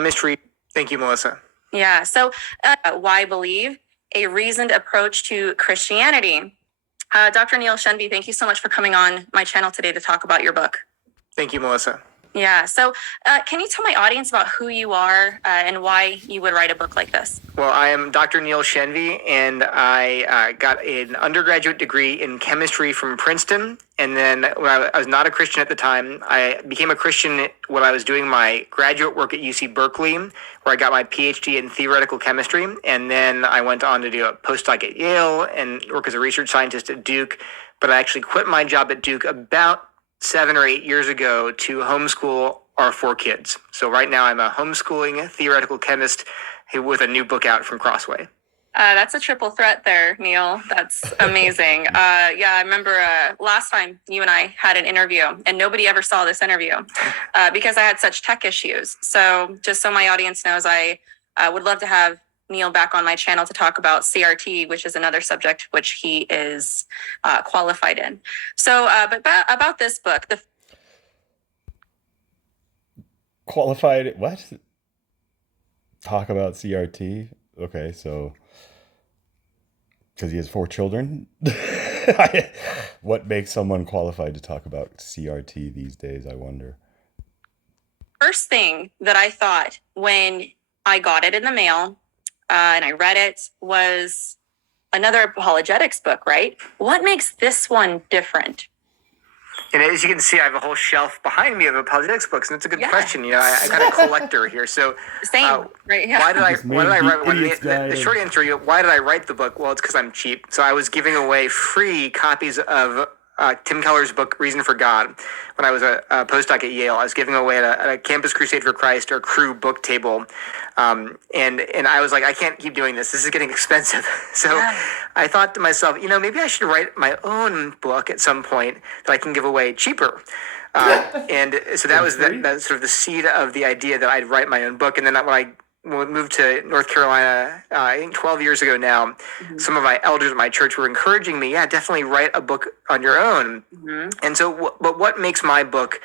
chemistry. Thank you, Melissa. Yeah. So, why believe? A reasoned approach to Christianity. Dr. Neil Shenvi, thank you so much for coming on my channel today to talk about your book. Thank you, Melissa. Yeah. So, can you tell my audience about who you are and why you would write a book like this? Well, I am Dr. Neil Shenvi, and I got an undergraduate degree in chemistry from Princeton. And then when I was not a Christian at the time, I became a Christian when I was doing my graduate work at UC Berkeley, where I got my PhD in theoretical chemistry. And then I went on to do a postdoc at Yale and work as a research scientist at Duke. But I actually quit my job at Duke about 7 or 8 years ago to homeschool our 4 kids. So right now I'm a homeschooling theoretical chemist with a new book out from Crossway. That's a triple threat there, Neil. That's amazing. Yeah, I remember last time you and I had an interview, and nobody ever saw this interview because I had such tech issues. So just so my audience knows, I would love to have Neil back on my channel to talk about CRT, which is another subject which he is qualified in. So, but about this book, the Qualified what? Talk about CRT? Okay, so because he has 4 children? What makes someone qualified to talk about CRT these days, I wonder? first thing that I thought when I got it in the mail and I read it was another apologetics book, right? What makes this one different? And as you can see, I have a whole shelf behind me of apologetics books, and it's a good Yeah. question. You know, I got a collector here. So Same, right? Yeah. why did I This write one? idiot's guide The short answer, why did I write the book? Well, it's because I'm cheap. So I was giving away free copies of Tim Keller's book, Reason for God, when I was a postdoc at Yale. I was giving away at a Campus Crusade for Christ or Cru book table. And I was like, I can't keep doing this. This is getting expensive. So Yeah. I thought to myself, maybe I should write my own book at some point that I can give away cheaper. And so that was that sort of the seed of the idea that I'd write my own book. And then when I moved to North Carolina, I think 12 years ago now, some of my elders at my church were encouraging me, yeah, definitely write a book on your own. And so, but what makes my book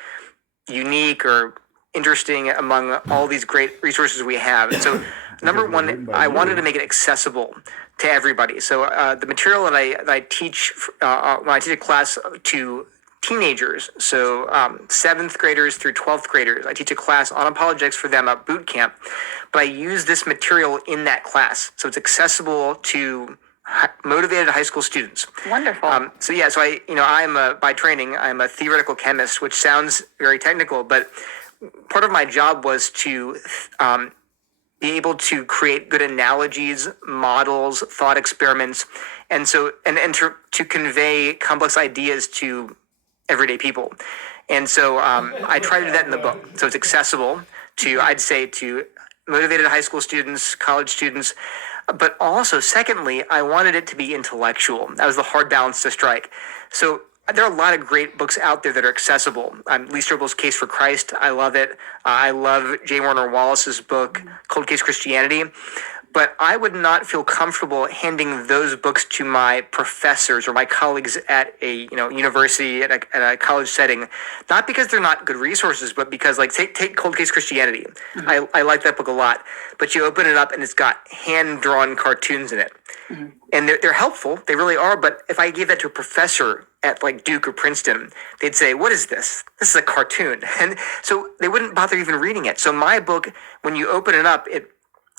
unique or interesting among all these great resources we have? And so, number one, I wanted to make it accessible to everybody. So the material that I teach when I teach a class to teenagers, so 7th graders through 12th graders, I teach a class on apologetics for them at boot camp, but I use this material in that class, so it's accessible to motivated high school students. Wonderful. So I'm by training, I'm a theoretical chemist, which sounds very technical, but part of my job was to be able to create good analogies, models, thought experiments, and so and to convey complex ideas to everyday people. And so I try to do that in the book. So it's accessible to, I'd say, to motivated high school students, college students, but also, secondly, I wanted it to be intellectual. That was the hard balance to strike. So there are a lot of great books out there that are accessible. Lee Strobel's Case for Christ, I love it. I love J. Warner Wallace's book, Cold Case Christianity. But I would not feel comfortable handing those books to my professors or my colleagues at a university, at a college setting, not because they're not good resources, but because, like, take Cold Case Christianity. I like that book a lot, but you open it up and it's got hand-drawn cartoons in it. And they're helpful, they really are, but if I gave that to a professor at like Duke or Princeton, they'd say, what is this? This is a cartoon. And so they wouldn't bother even reading it. So my book, when you open it up,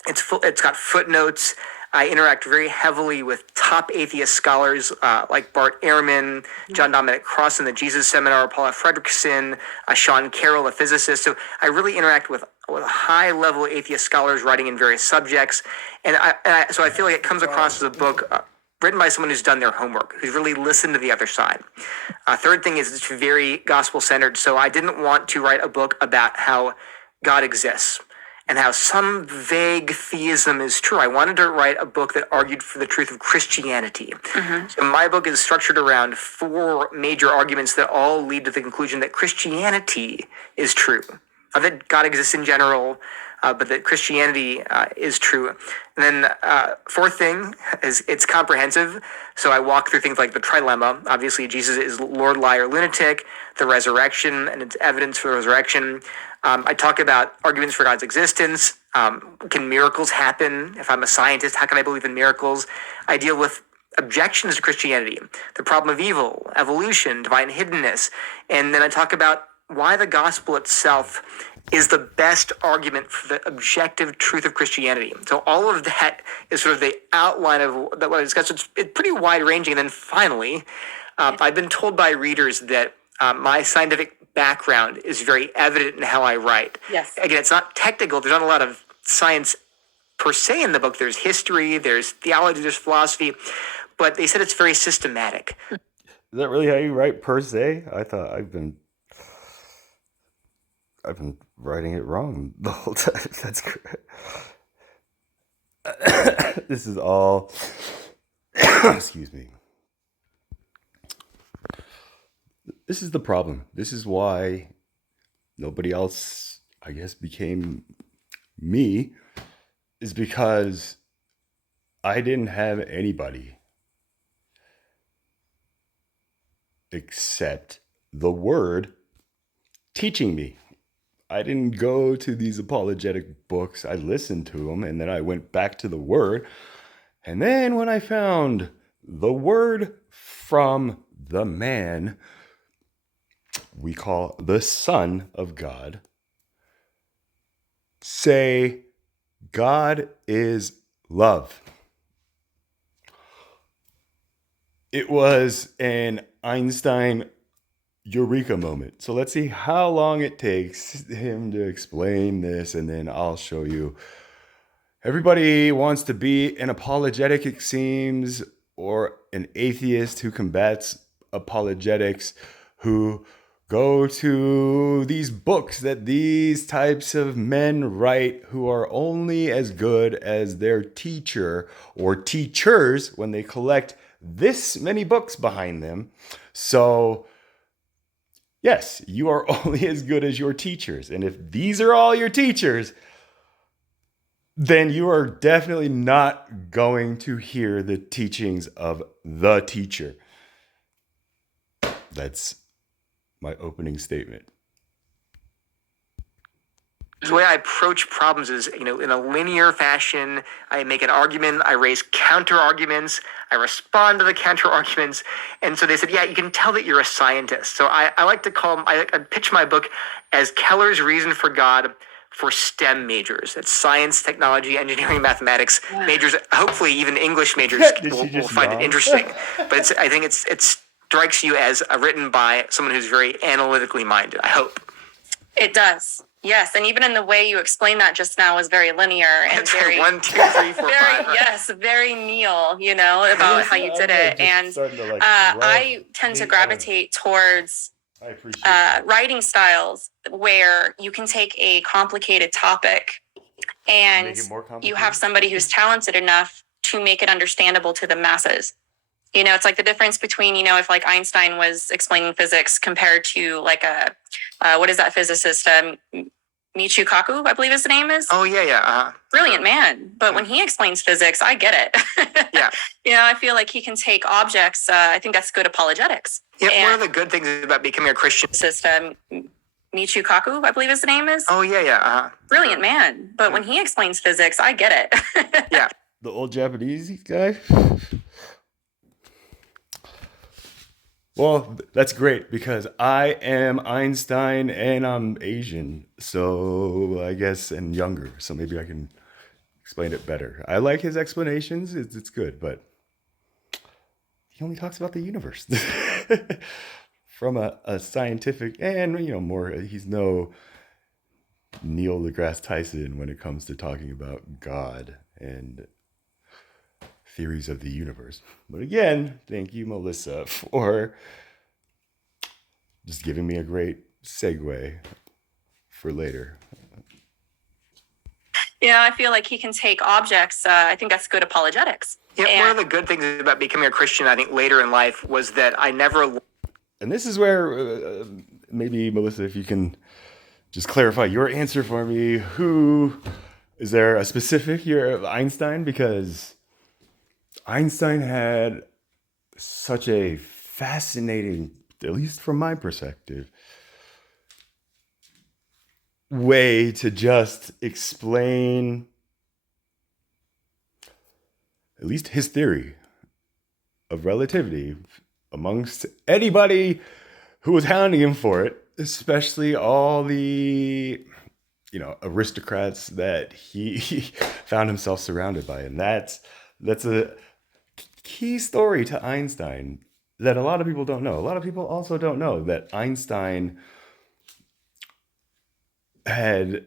it's got footnotes. I interact very heavily with top atheist scholars like Bart Ehrman, John Dominic Crossan, the Jesus Seminar, Paula Fredrickson, Sean Carroll, a physicist. So I really interact with high-level atheist scholars writing in various subjects. So I feel like it comes across as a book written by someone who's done their homework, who's really listened to the other side. Third thing is it's very gospel-centered. So I didn't want to write a book about how God exists and how some vague theism is true. I wanted to write a book that argued for the truth of Christianity. So my book is structured around 4 major arguments that all lead to the conclusion that Christianity is true. Not that God exists in general, but that Christianity is true. And then fourth thing is it's comprehensive. So I walk through things like the trilemma. Obviously, Jesus is Lord, liar, lunatic, the resurrection, and its evidence for the resurrection. I talk about arguments for God's existence. Can miracles happen? If I'm a scientist, how can I believe in miracles? I deal with objections to Christianity, the problem of evil, evolution, divine hiddenness. And then I talk about why the gospel itself is the best argument for the objective truth of Christianity. So all of that is sort of the outline of what I discussed. It's pretty wide ranging. And then finally, I've been told by readers that my scientific background is very evident in how I write. Yes. Again, it's not technical. There's not a lot of science per se in the book. There's history, there's theology, there's philosophy, but they said it's very systematic. Is that really how you write per se? I thought I've been writing it wrong the whole time. That's great. This is all excuse me. This is the problem. This is why nobody else, I guess, became me, is because I didn't have anybody except the Word teaching me. I didn't go to these apologetic books. I listened to them, and then I went back to the Word. And then when I found the Word from the man we call the Son of God, say, God is love. It was an Einstein eureka moment. So let's see how long it takes him to explain this, and then I'll show you. Everybody wants to be an apologetic, it seems, or an atheist who combats apologetics, who go to these books that these types of men write, who are only as good as their teacher or teachers when they collect this many books behind them. So yes, you are only as good as your teachers. And if these are all your teachers, then you are definitely not going to hear the teachings of the teacher. That's my opening statement. The way I approach problems is, in a linear fashion. I make an argument, I raise counter arguments, I respond to the counter arguments. And so they said, yeah, you can tell that you're a scientist. So I like to call, I pitch my book as Keller's Reason for God for STEM majors. It's science, technology, engineering, mathematics majors. Hopefully even English majors will find it interesting. But I think it strikes you as written by someone who's very analytically minded, I hope. It does. Yes, and even in the way you explained that just now was very linear and It's very 1, 2, 3, 4, 5. very yes, very Neil, about how you did it. And I tend to gravitate towards writing styles where you can take a complicated topic and you have somebody who's talented enough to make it understandable to the masses. It's like the difference between, if like Einstein was explaining physics compared to like what is that physicist? Michio Kaku, I believe his name is. Oh, yeah. Brilliant man. But when he explains physics, I get it. Yeah. I feel like he can take objects. I think that's good apologetics. Yeah, one of the good things about becoming a Christian system, Michio Kaku, I believe his name is. Oh, yeah. Brilliant man. But when he explains physics, I get it. Yeah. The old Japanese guy? Well, that's great because I am Einstein and I'm Asian, so I guess, and younger, so maybe I can explain it better. I like his explanations, it's good, but he only talks about the universe from a scientific and, more, he's no Neil deGrasse Tyson when it comes to talking about God and theories of the universe. But again, thank you, Melissa, for just giving me a great segue for later. I feel like he can take objects. I think that's good apologetics. Yeah, one of the good things about becoming a Christian, I think, later in life was that I never... And this is where maybe, Melissa, if you can just clarify your answer for me. Is there a specific year of Einstein? Because Einstein had such a fascinating, at least from my perspective, way to just explain at least his theory of relativity amongst anybody who was hounding him for it, especially all the aristocrats that he found himself surrounded by. And that's a key story to Einstein that a lot of people don't know. A lot of people also don't know that Einstein had,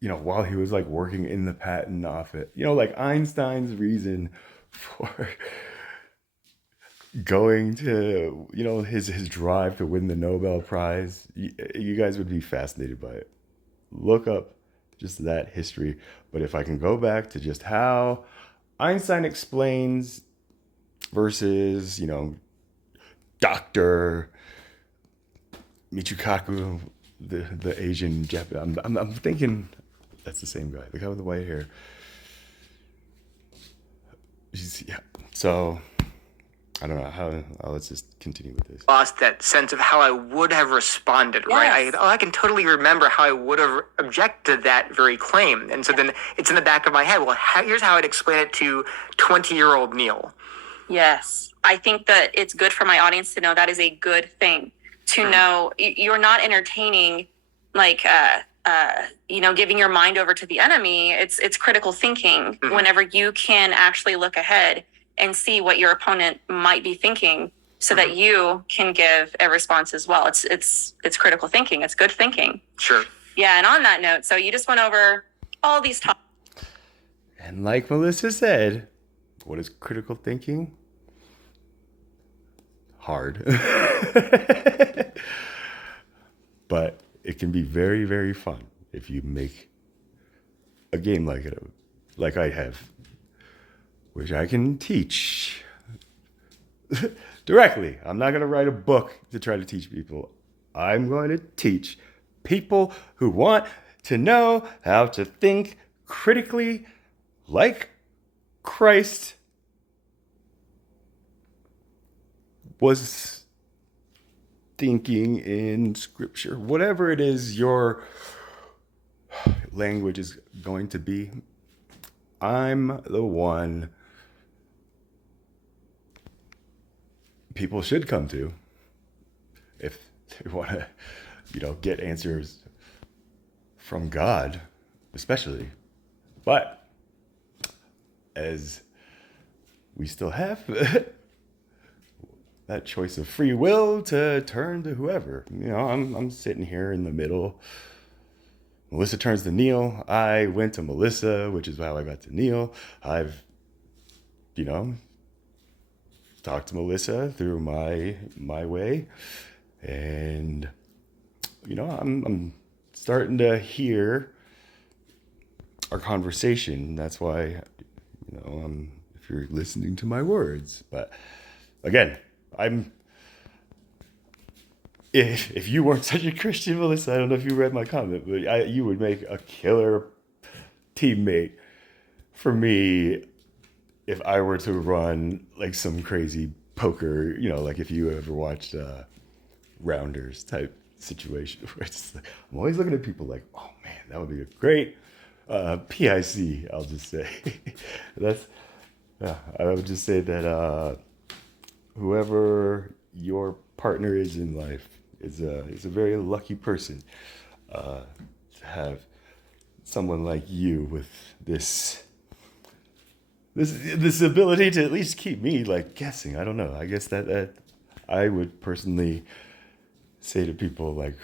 while he was like working in the patent office, like Einstein's reason for going to, his drive to win the Nobel Prize. You guys would be fascinated by it. Look up just that history. But if I can go back to just how Einstein explains versus, Dr. Michikaku, the Asian Japanese. I'm thinking that's the same guy, the guy with the white hair. Yeah. So I don't know how. Let's just continue with this. Lost that sense of how I would have responded, right? Yes. I can totally remember how I would have objected to that very claim. And so then it's in the back of my head. Well, here's how I'd explain it to 20-year-old Neil. Yes. I think that it's good for my audience to know that is a good thing. To know you're not entertaining, like, giving your mind over to the enemy. It's critical thinking whenever you can actually look ahead and see what your opponent might be thinking so that you can give a response as well. It's critical thinking. It's good thinking. Sure. Yeah. And on that note, so you just went over all these topics. And like Melissa said, what is critical thinking? Hard. But it can be very, very fun if you make a game like it, like I have, which I can teach directly. I'm not going to write a book to try to teach people. I'm going to teach people who want to know how to think critically like Christ was thinking in scripture. Whatever it is your language is going to be, I'm the one people should come to if they want to, get answers from God, especially. But as we still have that choice of free will to turn to whoever, I'm sitting here in the middle. Melissa turns to Neil. I went to Melissa, which is how I got to Neil. I've, talked to Melissa through my way, and I'm starting to hear our conversation. That's why, if you're listening to my words. But again, if you weren't such a Christian, Melissa, I don't know if you read my comment, but you would make a killer teammate for me if I were to run like some crazy poker, like if you ever watched Rounders type situation, where it's like, I'm always looking at people like, oh man, that would be a great PIC. I'll just say I would just say that whoever your partner is in life is a very lucky person to have someone like you with this ability to at least keep me like guessing. I don't know. I guess that I would personally say to people like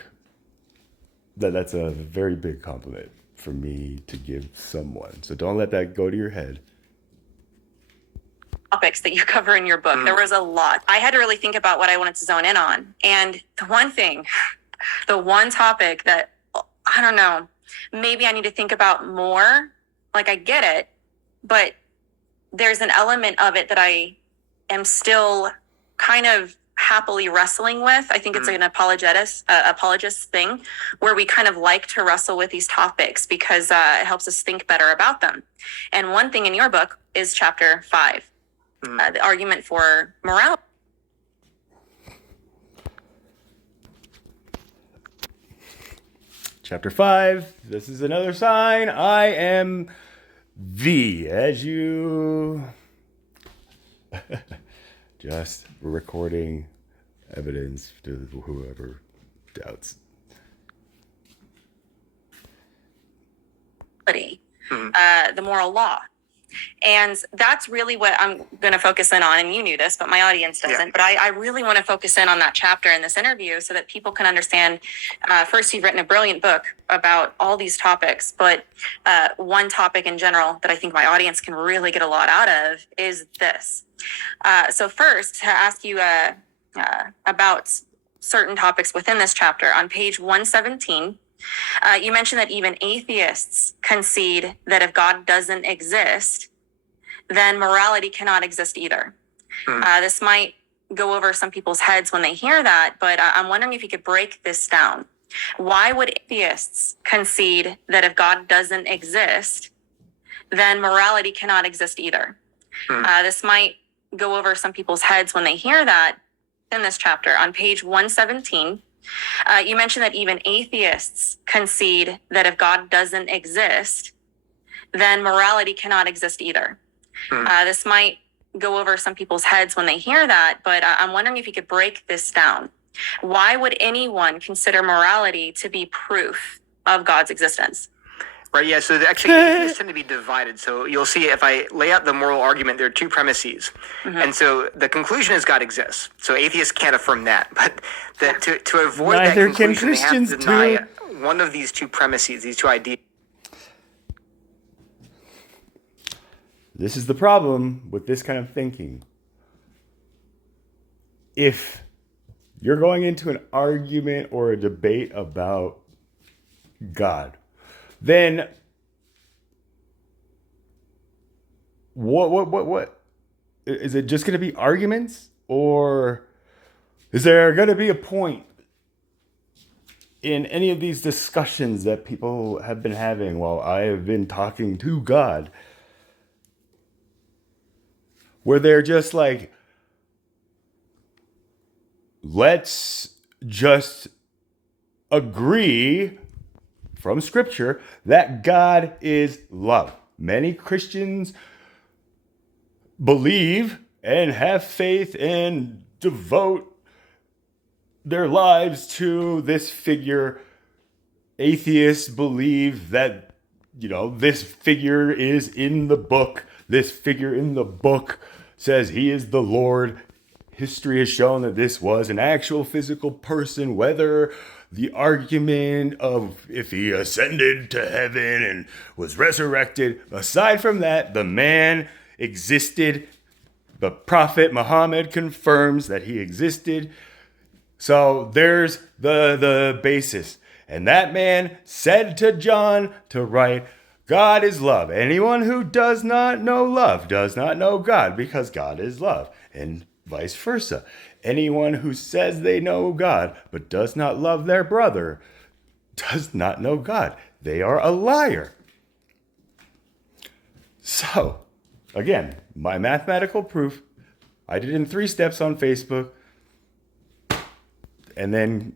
that's a very big compliment for me to give someone. So don't let that go to your head. Topics that you cover in your book. There was a lot. I had to really think about what I wanted to zone in on. And the one topic that, I don't know, maybe I need to think about more. Like, I get it, but there's an element of it that I am still kind of happily wrestling with. I think it's an apologist thing where we kind of like to wrestle with these topics because it helps us think better about them. And one thing in your book is chapter 5. The argument for morality. chapter 5. This is another sign. I am thee, as you just recording evidence to whoever doubts. The moral law. And that's really what I'm going to focus in on. And you knew this, but my audience doesn't. Yeah. But I really want to focus in on that chapter in this interview so that people can understand. First, you've written a brilliant book about all these topics. But one topic in general that I think my audience can really get a lot out of is this. So first, to ask you about certain topics within this chapter, on page 117, you mentioned that even atheists concede that if God doesn't exist, then morality cannot exist either. This might go over some people's heads when they hear that, but I'm wondering if you could break this down. Why would atheists concede that if God doesn't exist, then morality cannot exist either? This might go over some people's heads when they hear that in this chapter. On page 117, you mentioned that even atheists concede that if God doesn't exist, then morality cannot exist either. This might go over some people's heads when they hear that, but I'm wondering if you could break this down. Why would anyone consider morality to be proof of God's existence? Right, yeah, so actually atheists tend to be divided. So you'll see if I lay out the moral argument, there are two premises. And so the conclusion is God exists. So atheists can't affirm that. But to avoid Neither that can conclusion, they have Christians to deny too. one of these two premises, these two ideas. This is the problem with this kind of thinking. If you're going into an argument or a debate about God, then what is it just going to be arguments, or is there going to be a point in any of these discussions that people have been having while I have been talking to God where they're just like, let's just agree from Scripture that God is love? Many Christians believe and have faith and devote their lives to this figure. Atheists believe that, this figure is in the book. This figure in the book says he is the Lord. History has shown that this was an actual physical person, whether the argument of if he ascended to heaven and was resurrected. Aside from that, the man existed. The Prophet Muhammad confirms that he existed. So there's the basis. And that man said to John to write, God is love. Anyone who does not know love does not know God, because God is love. And vice versa. Anyone who says they know God but does not love their brother does not know God. They are a liar. So, again, my mathematical proof, I did it in 3 steps on Facebook and then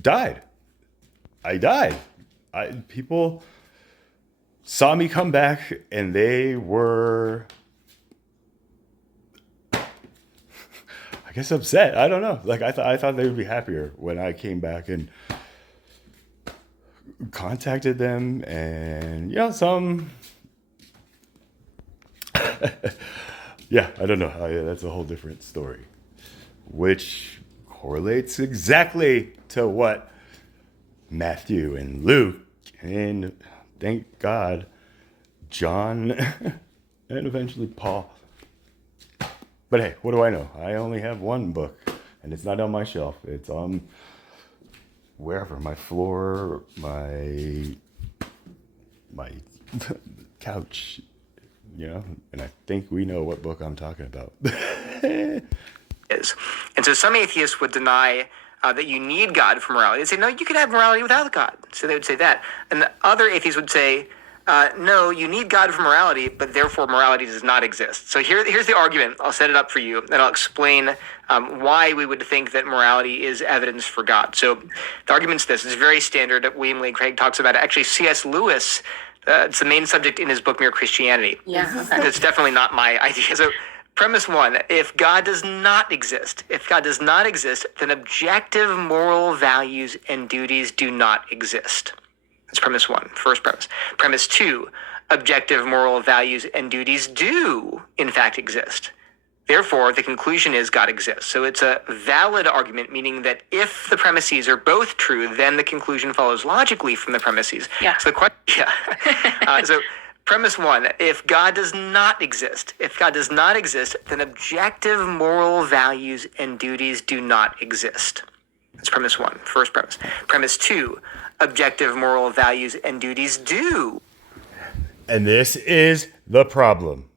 died. I died. People saw me come back and they were, I guess, upset. I don't know. Like I thought they would be happier when I came back and contacted them, and some. Yeah, I don't know. That's a whole different story, which correlates exactly to what Matthew and Luke and, thank God, John and eventually Paul. But hey, what do I know? I only have one book, and it's not on my shelf. It's on wherever, my floor, my couch, and I think we know what book I'm talking about. Is. And so some atheists would deny that you need God for morality. They'd say, no, you can have morality without God. So they would say that. And the other atheists would say, No, you need God for morality, but therefore morality does not exist. So here's the argument. I'll set it up for you, and I'll explain why we would think that morality is evidence for God. So the argument's this. It's very standard. William Lane Craig talks about it. Actually, C.S. Lewis, it's the main subject in his book, Mere Christianity. Yeah. Okay. It's definitely not my idea. So premise one, if God does not exist, then objective moral values and duties do not exist. That's premise one, first premise. Premise two, objective moral values and duties do, in fact, exist. Therefore, the conclusion is God exists. So it's a valid argument, meaning that if the premises are both true, then the conclusion follows logically from the premises. Yeah. So the question, so premise one, if God does not exist, then objective moral values and duties do not exist. That's premise one, first premise. Premise two, objective moral values and duties do. And this is the problem.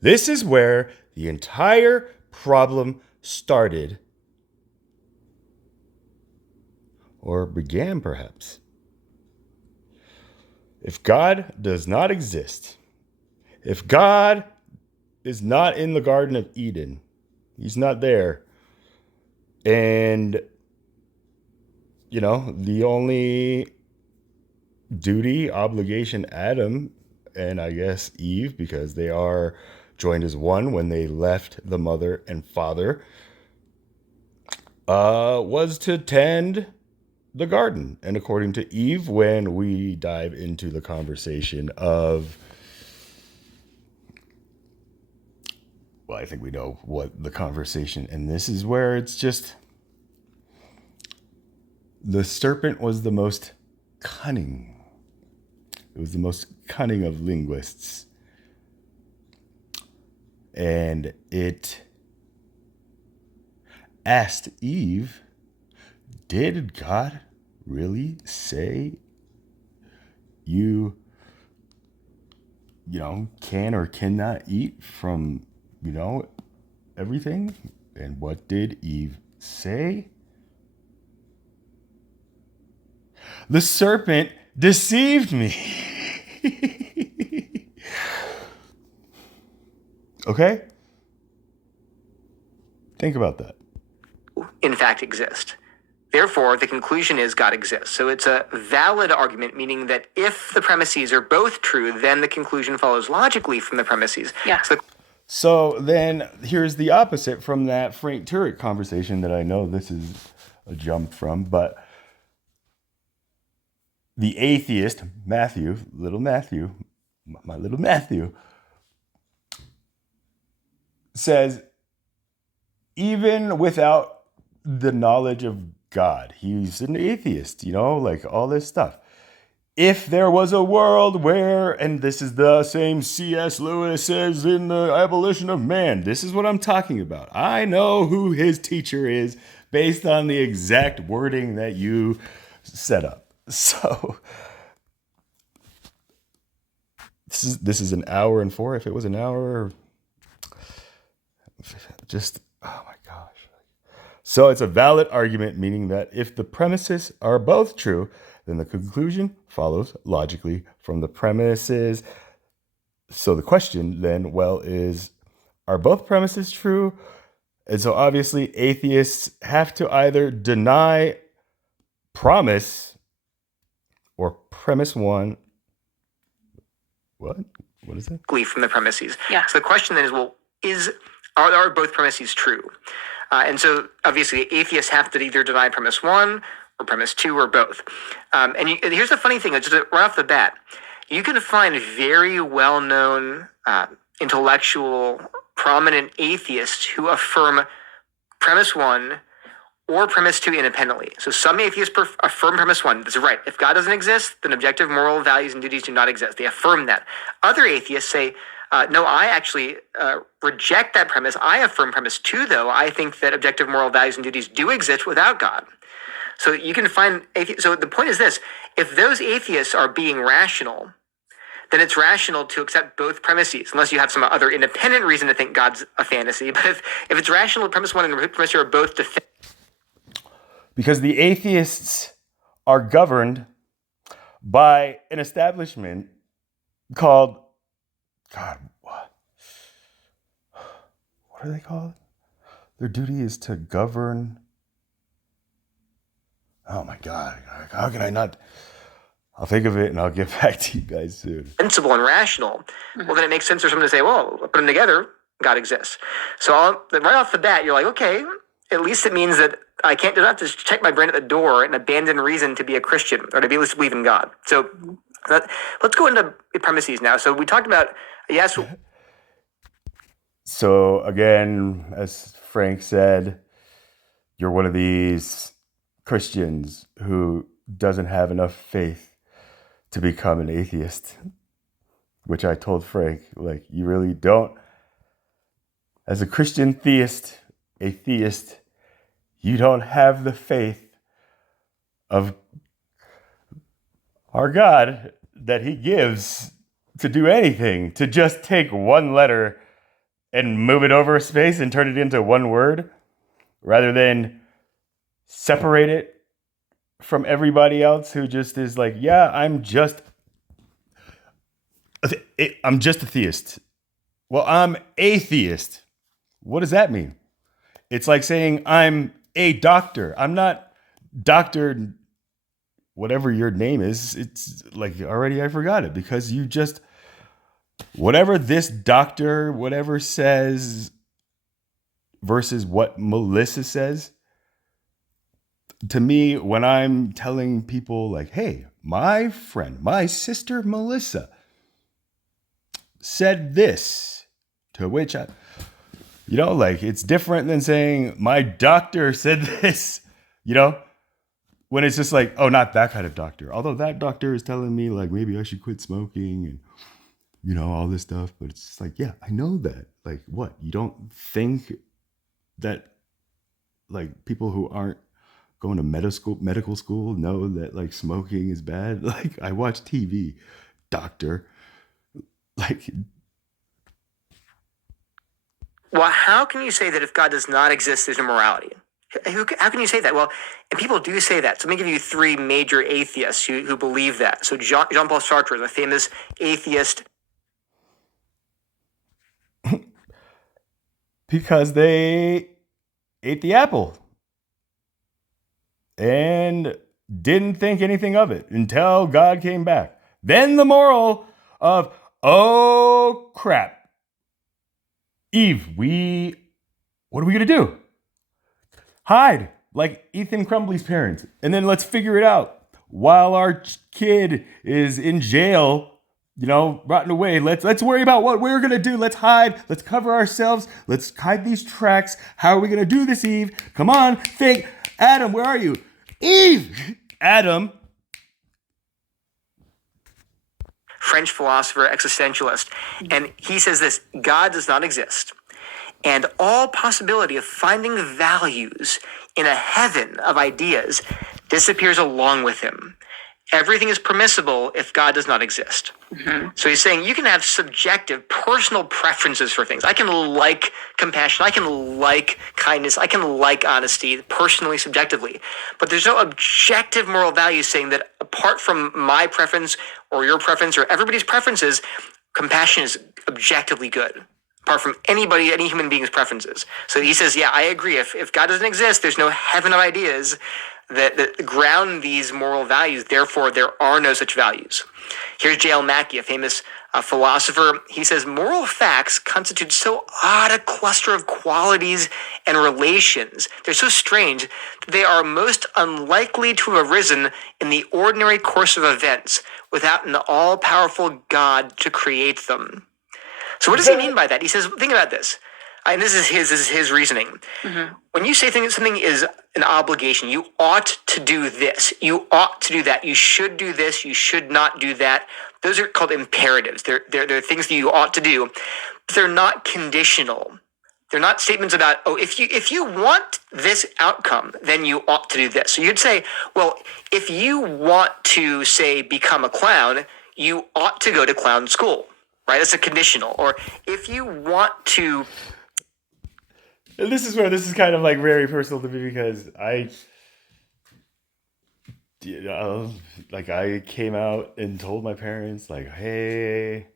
This is where the entire problem started, or began perhaps. If God does not exist, if God is not in the Garden of Eden, he's not there, and the only duty, obligation Adam and I guess Eve, because they are joined as one when they left the mother and father, was to tend the garden. And according to Eve, when we dive into the conversation of, well, I think we know what the conversation, and this is where it's just, the serpent was the most cunning. It was the most cunning of linguists. And it asked Eve, did God really say you can or cannot eat from, everything? And what did Eve say? The serpent deceived me. Okay? Think about that. In fact, exist. Therefore, the conclusion is God exists. So it's a valid argument, meaning that if the premises are both true, then the conclusion follows logically from the premises. Yeah. So then here's the opposite from that Frank Turek conversation that I know this is a jump from, but the atheist, Matthew, my little Matthew, says, even without the knowledge of God, he's an atheist, like all this stuff. If there was a world where, and this is the same C.S. Lewis says in the Abolition of Man, this is what I'm talking about. I know who his teacher is based on the exact wording that you set up. So this is an hour and 4. If it was an hour, just, oh my gosh. So it's a valid argument, meaning that if the premises are both true, then the conclusion follows logically from the premises. So the question then, is, are both premises true? And so obviously atheists have to either deny promise or premise one. What is it? From the premises. Yeah. So the question then is, are both premises true? And so obviously atheists have to either deny premise one or premise two or both. And here's the funny thing, just right off the bat, you can find very well-known intellectual, prominent atheists who affirm premise one or premise two independently. So some atheists affirm premise one. That's right. If God doesn't exist, then objective moral values and duties do not exist. They affirm that. Other atheists say, no, I actually reject that premise. I affirm premise two, though. I think that objective moral values and duties do exist without God. So you can find so the point is this: if those atheists are being rational, then it's rational to accept both premises, unless you have some other independent reason to think God's a fantasy. But if it's rational, premise one and premise two are both because the atheists are governed by an establishment called, God, what are they called? Their duty is to govern. Oh my God, how can I not? I'll think of it and I'll get back to you guys soon. Sensible and rational. Well, then it makes sense for someone to say, well, put them together, God exists. So right off the bat, you're like, okay, at least it means that I don't have to check my brain at the door and abandon reason to be a Christian or to be at least believe in God. So let's go into the premises now. So we talked about, yes. So again, as Frank said, you're one of these Christians who doesn't have enough faith to become an atheist, which I told Frank, like, you really don't. As a Christian theist, atheist, you don't have the faith of our God that he gives to do anything, to just take one letter and move it over a space and turn it into one word, rather than separate it from everybody else who just is like, yeah, I'm just a theist. Well, I'm atheist. What does that mean? It's like saying I'm a doctor. I'm not Dr. whatever your name is. It's like, already I forgot it, because you just, whatever this doctor, whatever says versus what Melissa says. To me, when I'm telling people like, hey, my friend, my sister Melissa said this, to which I, like, it's different than saying my doctor said this, when it's just like, oh, not that kind of doctor. Although that doctor is telling me like, maybe I should quit smoking and, all this stuff. But it's just like, yeah, I know that. Like, what? You don't think that like people who aren't going to medical school know that like smoking is bad? Like, I watch TV, doctor. Like, Well, how can you say that if God does not exist, there's no morality? How can you say that? Well, and people do say that. So let me give you three major atheists who believe that. So Jean-Paul Sartre, the famous atheist. Because they ate the apple and didn't think anything of it until God came back. Then the moral of, oh crap, Eve, what are we gonna do? Hide, like Ethan Crumbly's parents, and then let's figure it out while our kid is in jail, rotting away. Let's worry about what we're gonna do. Let's hide. Let's cover ourselves. Let's hide these tracks. How are we gonna do this, Eve? Come on, think. Adam, where are you? Eve! Adam. French philosopher, existentialist. And he says this: God does not exist. And all possibility of finding values in a heaven of ideas disappears along with him. Everything is permissible if God does not exist. Mm-hmm. So he's saying you can have subjective, personal preferences for things. I can like compassion. I can like kindness. I can like honesty, personally, subjectively. But there's no objective moral value saying that apart from my preference or your preference or everybody's preferences, compassion is objectively good, apart from any human being's preferences. So he says, yeah, I agree. If God doesn't exist, there's no heaven of ideas that ground these moral values. Therefore, there are no such values. Here's J.L. Mackie, a famous philosopher. He says, moral facts constitute so odd a cluster of qualities and relations. They're so strange that they are most unlikely to have arisen in the ordinary course of events without an all-powerful God to create them. So what does he mean by that? He says, think about this. And this is his reasoning. Mm-hmm. When you say something is an obligation, you ought to do this, you ought to do that, you should do this, you should not do that. Those are called imperatives. They're things that you ought to do. But they're not conditional. They're not statements about, oh, if you want this outcome, then you ought to do this. So you'd say, well, if you want to, say, become a clown, you ought to go to clown school, right? That's a conditional. Or if you want to... And this is where this is kind of like very personal to me, because you know, like I came out and told my parents, like, hey,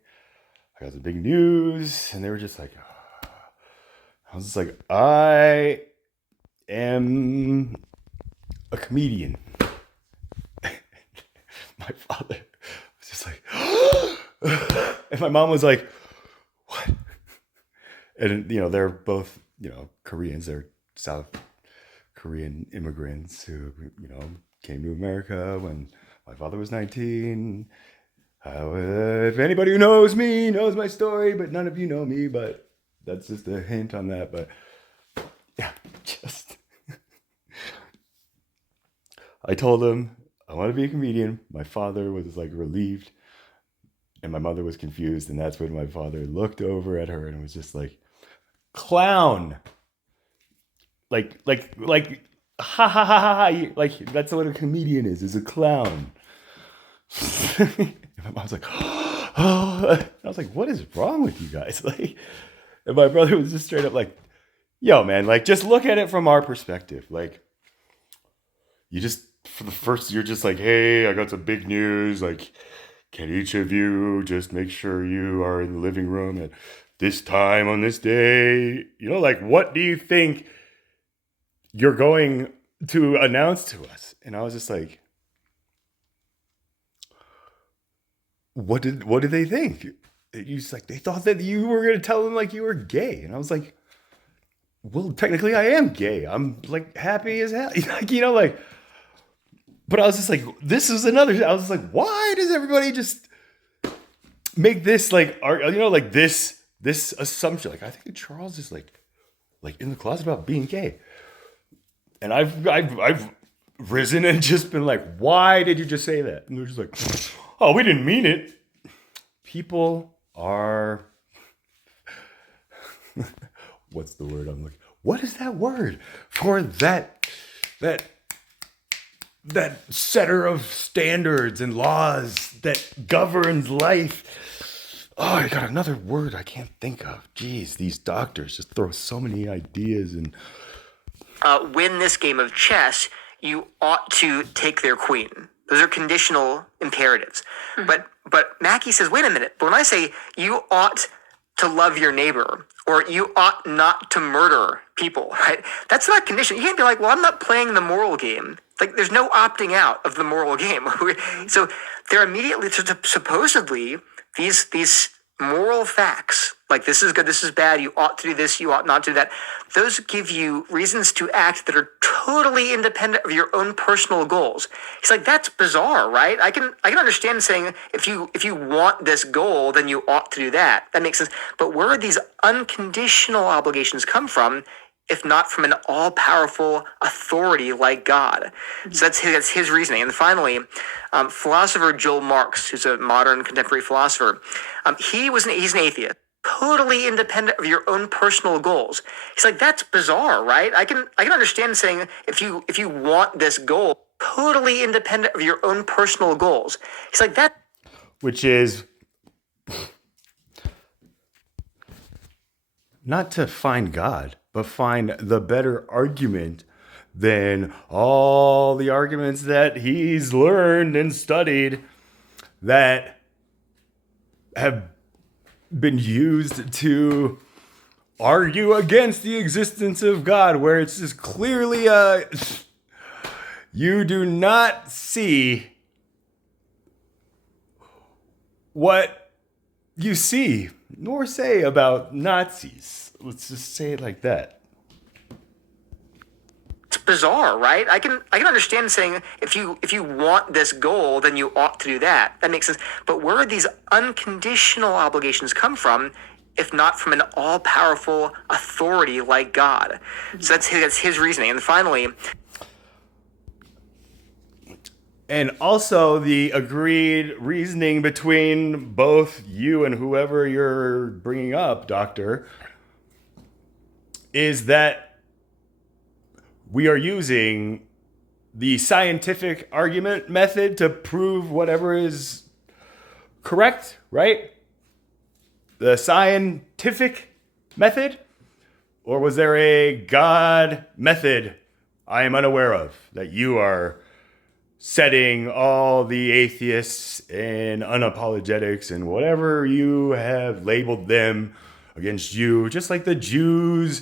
I got some big news. And they were just like, I was just like, I am a comedian. My father was just like, and my mom was like, what? And, they're both, Koreans. They're South Korean immigrants who, came to America when my father was 19. If anybody who knows me knows my story, but none of you know me, but that's just a hint on that. But yeah, just, I told him I want to be a comedian. My father was like relieved and my mother was confused. And that's when my father looked over at her and was just like, clown. Like, ha ha ha ha ha. Like, that's what a comedian is a clown. And my mom's like, oh. I was like, what is wrong with you guys? Like, and my brother was just straight up like, yo, man, like, just look at it from our perspective. Like, you just, for the first, you're just like, hey, I got some big news. Like, can each of you just make sure you are in the living room at this time on this day? Like, what do you think you're going to announce to us? And I was just like, what did they think? He's like, they thought that you were going to tell them like you were gay. And I was like, well, technically I am gay. I'm like happy as hell. Like, but I was just like, this is another, I was just like, why does everybody just make this like, like this assumption? Like, I think Charles is like in the closet about being gay. And I've risen and just been like, why did you just say that? And they're just like, oh, we didn't mean it. People are, what's the word I'm looking? What is that word for that setter of standards and laws that governs life? Oh, I got another word I can't think of. Jeez, these doctors just throw so many ideas and. Win this game of chess, you ought to take their queen. Those are conditional imperatives. But Mackie says, wait a minute. But when I say you ought to love your neighbor, or you ought not to murder people, right? That's not conditional. You can't be like, well, I'm not playing the moral game. Like, there's no opting out of the moral game. So they're immediately, supposedly, these moral facts, like this is good, this is bad, you ought to do this, you ought not to do that, those give you reasons to act that are totally independent of your own personal goals. It's like, that's bizarre, right? I can understand saying if you want this goal, then you ought to do that. That makes sense. But where do these unconditional obligations come from if not from an all-powerful authority like God? So that's his reasoning. And finally, philosopher Joel Marx, who's a modern contemporary philosopher, he's an atheist, totally independent of your own personal goals. He's like, that's bizarre, right? I can understand saying if you want this goal, totally independent of your own personal goals. He's like, that, which is not to find God, but find the better argument than all the arguments that he's learned and studied that have been used to argue against the existence of God, where it's just clearly you do not see what you see nor say about Nazis. Let's just say it like that. it's bizarre, right? I can understand saying if you want this goal, then you ought to do that. That makes sense. But where do these unconditional obligations come from if not from an all-powerful authority like God? So that's his reasoning. And finally, and also the agreed reasoning between both you and whoever you're bringing up, Doctor, is that we are using the scientific argument method to prove whatever is correct, right? The scientific method? Or was there a God method I am unaware of that you are setting all the atheists and unapologetics and whatever you have labeled them against you, just like the Jews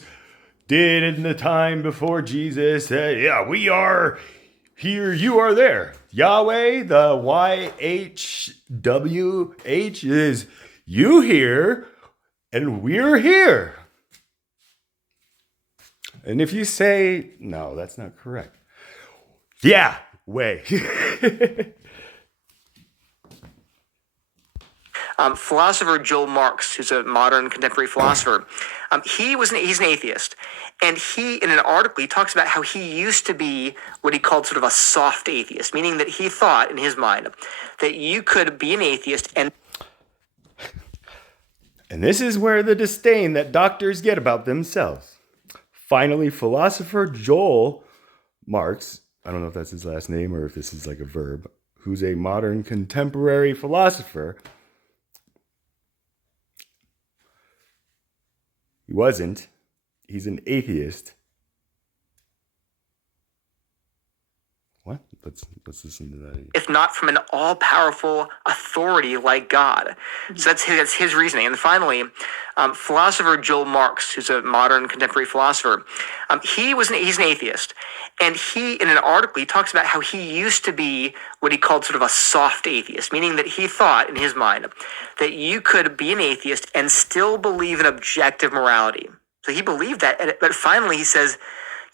did in the time before Jesus. Yeah, we are here, you are there. Yahweh, the YHWH is you here, and we're here. And if you say, no, that's not correct. Yeah, way. Philosopher Joel Marx, who's a modern contemporary philosopher, he's an atheist, and in an article, he talks about how he used to be what he called sort of a soft atheist, meaning that he thought in his mind that you could be an atheist and this is where the disdain that doctors get about themselves. Finally, philosopher Joel Marx, I don't know if that's his last name or if this is like a verb, who's a modern contemporary philosopher. He wasn't. He's an atheist. What? Let's listen to that. if not from an all-powerful authority like God. So that's his reasoning. And finally, philosopher Joel Marx, who's a modern contemporary philosopher, he's an atheist, and in an article, he talks about how he used to be what he called sort of a soft atheist, meaning that he thought in his mind that you could be an atheist and still believe in objective morality. So he believed that, but finally he says,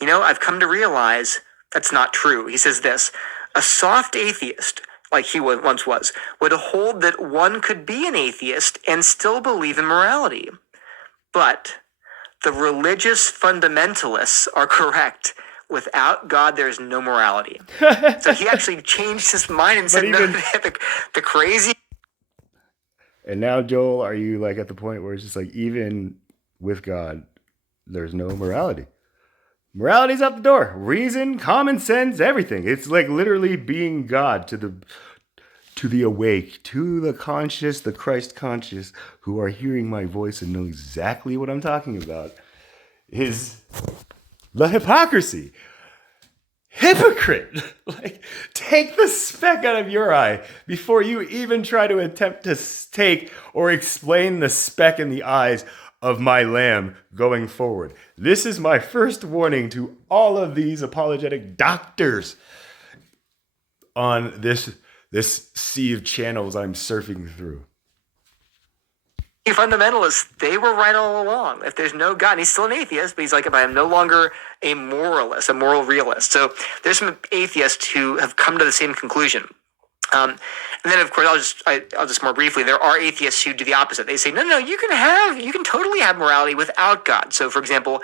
I've come to realize that's not true. He says this: a soft atheist, like he once was, would hold that one could be an atheist and still believe in morality. But the religious fundamentalists are correct. Without God, there's no morality. So he actually changed his mind and said, the crazy. And now, Joel, are you like at the point where it's just like, even with God, there's no morality? Morality's out the door. Reason, common sense, everything. It's like literally being God to the awake, to the conscious, the Christ conscious, who are hearing my voice and know exactly what I'm talking about, is the hypocrisy. Hypocrite! Like, take the speck out of your eye before you even try to attempt to take or explain the speck in the eyes of my lamb going forward. This is my first warning to all of these apologetic doctors on this sea of channels I'm surfing through. Fundamentalists, they were right all along. If there's no God, and he's still an atheist, but he's like, if I am no longer a moralist, a moral realist. So there's some atheists who have come to the same conclusion. And then, of course, I'll just more briefly, there are atheists who do the opposite. They say, no, you can totally have morality without God. So, for example,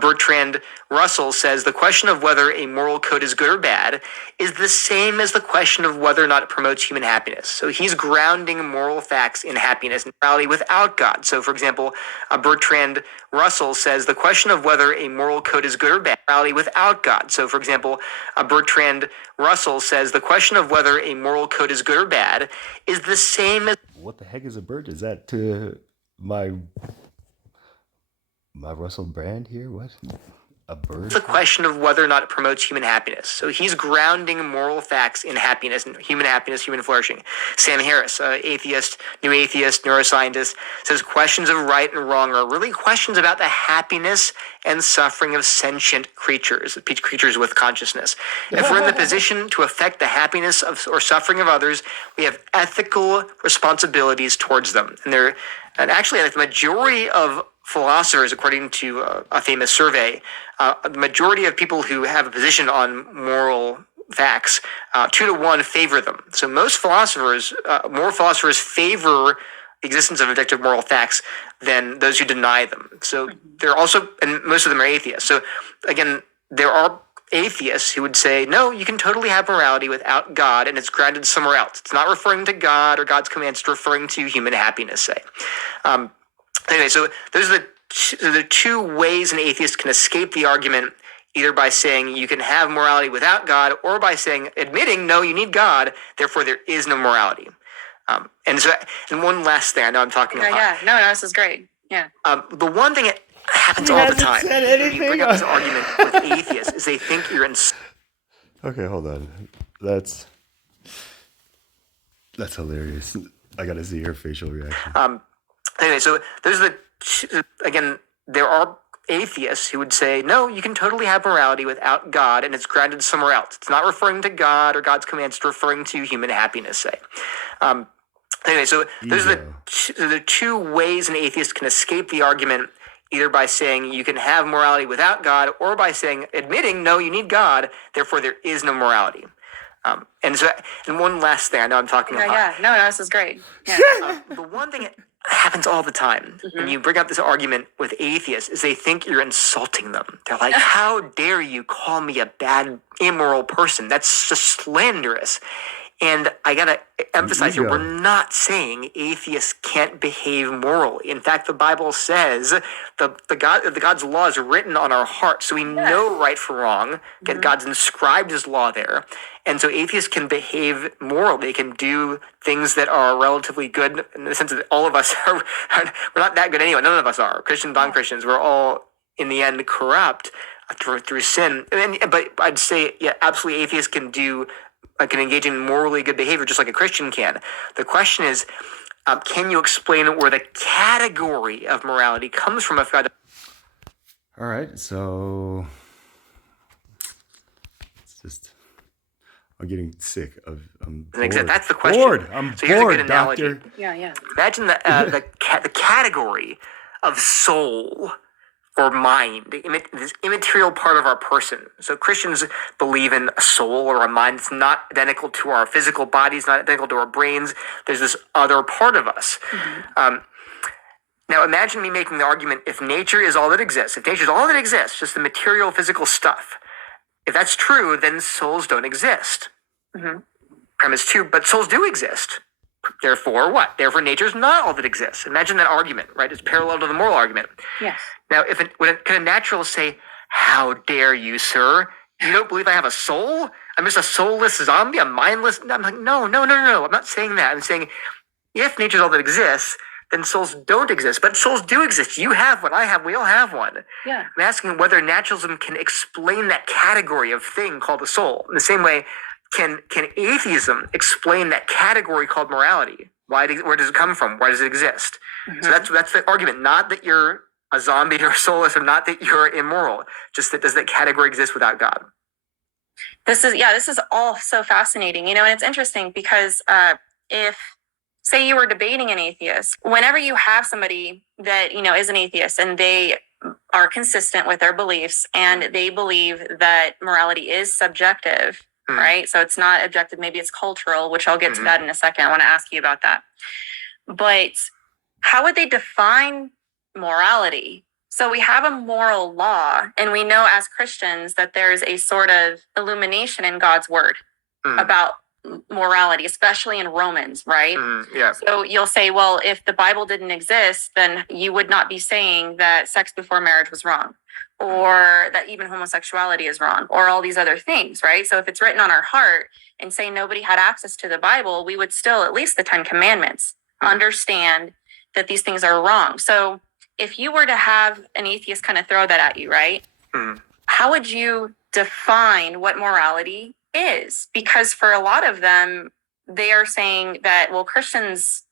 Bertrand Russell says the question of whether a moral code is good or bad is the same as the question of whether or not it promotes human happiness. So he's grounding moral facts in happiness and morality without God. So, for example, Bertrand Russell says the question of whether a moral code is good or bad, morality without God. So, for example, Bertrand Russell says the question of whether a moral code is good or bad is the same as... What the heck is a bird? Is that to my Russell Brand here? What? A bird? The question of whether or not it promotes human happiness. So he's grounding moral facts in happiness, human flourishing. Sam Harris, atheist, new atheist, neuroscientist, says questions of right and wrong are really questions about the happiness and suffering of sentient creatures with consciousness. If we're in the position to affect the happiness of or suffering of others, we have ethical responsibilities towards them. And actually, like the majority of philosophers, according to a famous survey, the majority of people who have a position on moral facts, 2-to-1 favor them. So most more philosophers favor the existence of objective moral facts than those who deny them. So they're also, and most of them are atheists. So again, there are atheists who would say, no, you can totally have morality without God, and it's grounded somewhere else. It's not referring to God or God's commands, it's referring to human happiness, say. Anyway, so those are the two ways an atheist can escape the argument, either by saying you can have morality without God, or by admitting, no, you need God, therefore there is no morality. And one last thing, I know I'm talking a lot. Yeah, no, this is great. Yeah. The one thing that happens all the time when you bring up this argument with atheists is they think you're Okay, hold on. That's hilarious. I gotta see her facial reaction. Anyway, so there's again, there are atheists who would say, no, you can totally have morality without God, and it's grounded somewhere else. It's not referring to God or God's commands, it's referring to human happiness, say. Anyway, so there's the two ways an atheist can escape the argument, either by saying you can have morality without God, or by admitting, no, you need God, therefore there is no morality. And one last thing, I know I'm talking a lot. Yeah, no, this is great. Yeah. The one thing that happens all the time when you bring up this argument with atheists is they think you're insulting them. They're like, how dare you call me a bad, immoral person? That's just slanderous. And I gotta emphasize here, we're not saying atheists can't behave morally. In fact, the Bible says God's law is written on our hearts, so we know right from wrong. God's inscribed His law there, and so atheists can behave morally. They can do things that are relatively good in the sense that all of us are. We're not that good anyway. None of us are. Christians, non-Christians, we're all in the end corrupt through sin. But I'd say, yeah, absolutely, atheists can engage in morally good behavior just like a Christian can. The question is, can you explain where the category of morality comes from if God... All right, so it's just... I'm getting sick of... I'm bored. That's the question. I'm so bored, here's a good analogy. doctor. Yeah. Imagine the category of soul or mind, this immaterial part of our person. So Christians believe in a soul or a mind. It's not identical to our physical bodies, not identical to our brains. There's this other part of us. Now imagine me making the argument, if nature is all that exists, just the material, physical stuff, if that's true, then souls don't exist. Premise 2, but souls do exist. Therefore, what? Therefore, nature is not all that exists. Imagine that argument, right? It's parallel to the moral argument. Yes. Now, can a naturalist say, how dare you, sir? You don't believe I have a soul? I'm just a soulless zombie, a mindless... I'm like, no. I'm not saying that. I'm saying, if nature is all that exists, then souls don't exist. But souls do exist. You have one, I have, we all have one. Yeah. I'm asking whether naturalism can explain that category of thing called a soul. In the same way, can atheism explain that category called morality? Where does it come from? Why does it exist? So that's the argument. Not that you're a zombie or soulless, or not that you're immoral. Just that does that category exist without God? This is all so fascinating. And it's interesting because if, say, you were debating an atheist, whenever you have somebody that, is an atheist and they are consistent with their beliefs and they believe that morality is subjective, right? So it's not objective, maybe it's cultural, which I'll get to that in a second. I want to ask you about that. But how would they define morality? So we have a moral law, and we know as Christians that there's a sort of illumination in God's word about morality, especially in Romans, right? Yeah. So you'll say, well, if the Bible didn't exist, then you would not be saying that sex before marriage was wrong, or that even homosexuality is wrong, or all these other things, right? So if it's written on our heart and say nobody had access to the Bible, we would still, at least the 10 Commandments, understand that these things are wrong. So if you were to have an atheist kind of throw that at you, right? How would you define what morality is? Because for a lot of them, they are saying that, well, Christians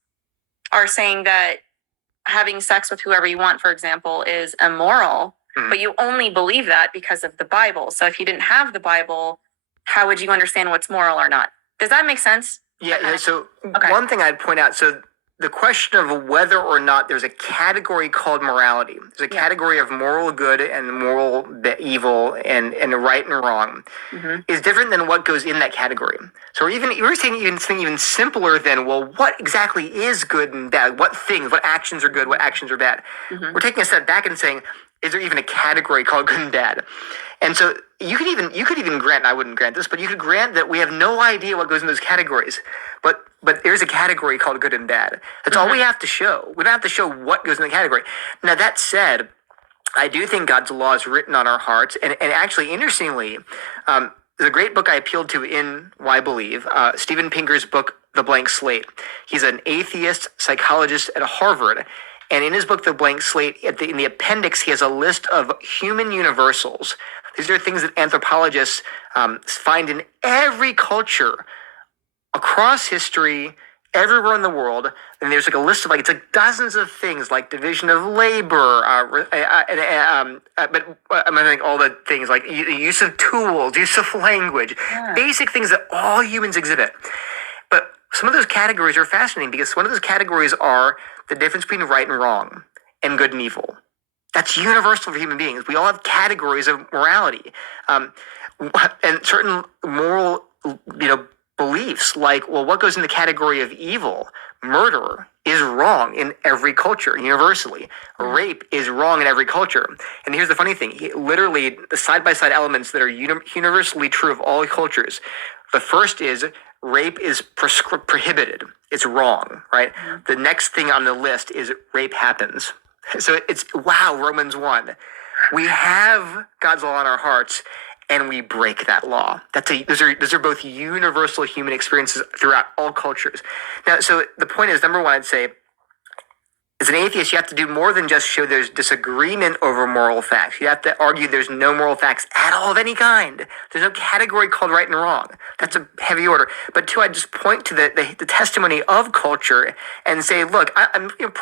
are saying that having sex with whoever you want, for example, is immoral, but you only believe that because of the Bible. So if you didn't have the Bible, how would you understand what's moral or not? Does that make sense? Yeah. So one thing I'd point out, so the question of whether or not there's a category called morality, there's a category of moral good and moral evil and right and wrong, is different than what goes in that category. So we're saying even simpler than, well, what exactly is good and bad? What actions are good, what actions are bad? We're taking a step back and saying, is there even a category called good and bad? And so you could even grant, and I wouldn't grant this, but you could grant that we have no idea what goes in those categories. But there's a category called good and bad. That's all we have to show. We don't have to show what goes in the category. Now, that said, I do think God's law is written on our hearts. And actually, interestingly, there's a great book I appealed to in Why Believe, Steven Pinker's book, The Blank Slate. He's an atheist psychologist at Harvard. And in his book, The Blank Slate, in the appendix, he has a list of human universals These are things that anthropologists find in every culture across history, everywhere in the world. And there's like a list of it's like dozens of things like division of labor, but I'm gonna think all the things like use of tools, use of language, basic things that all humans exhibit. But some of those categories are fascinating because one of those categories are the difference between right and wrong and good and evil. That's universal for human beings. We all have categories of morality, and certain moral, beliefs. Like, well, what goes in the category of evil? Murder is wrong in every culture, universally. Rape is wrong in every culture. And here's the funny thing: literally, the side-by-side elements that are universally true of all cultures. The first is rape is prohibited. It's wrong, right? The next thing on the list is rape happens. So it's Romans 1. We have God's law in our hearts, and we break that law. Those are both universal human experiences throughout all cultures. Now, so the point is, number one, I'd say, as an atheist, you have to do more than just show there's disagreement over moral facts. You have to argue there's no moral facts at all of any kind. There's no category called right and wrong. That's a heavy order. But two, I just point to the testimony of culture and say, look, I'm going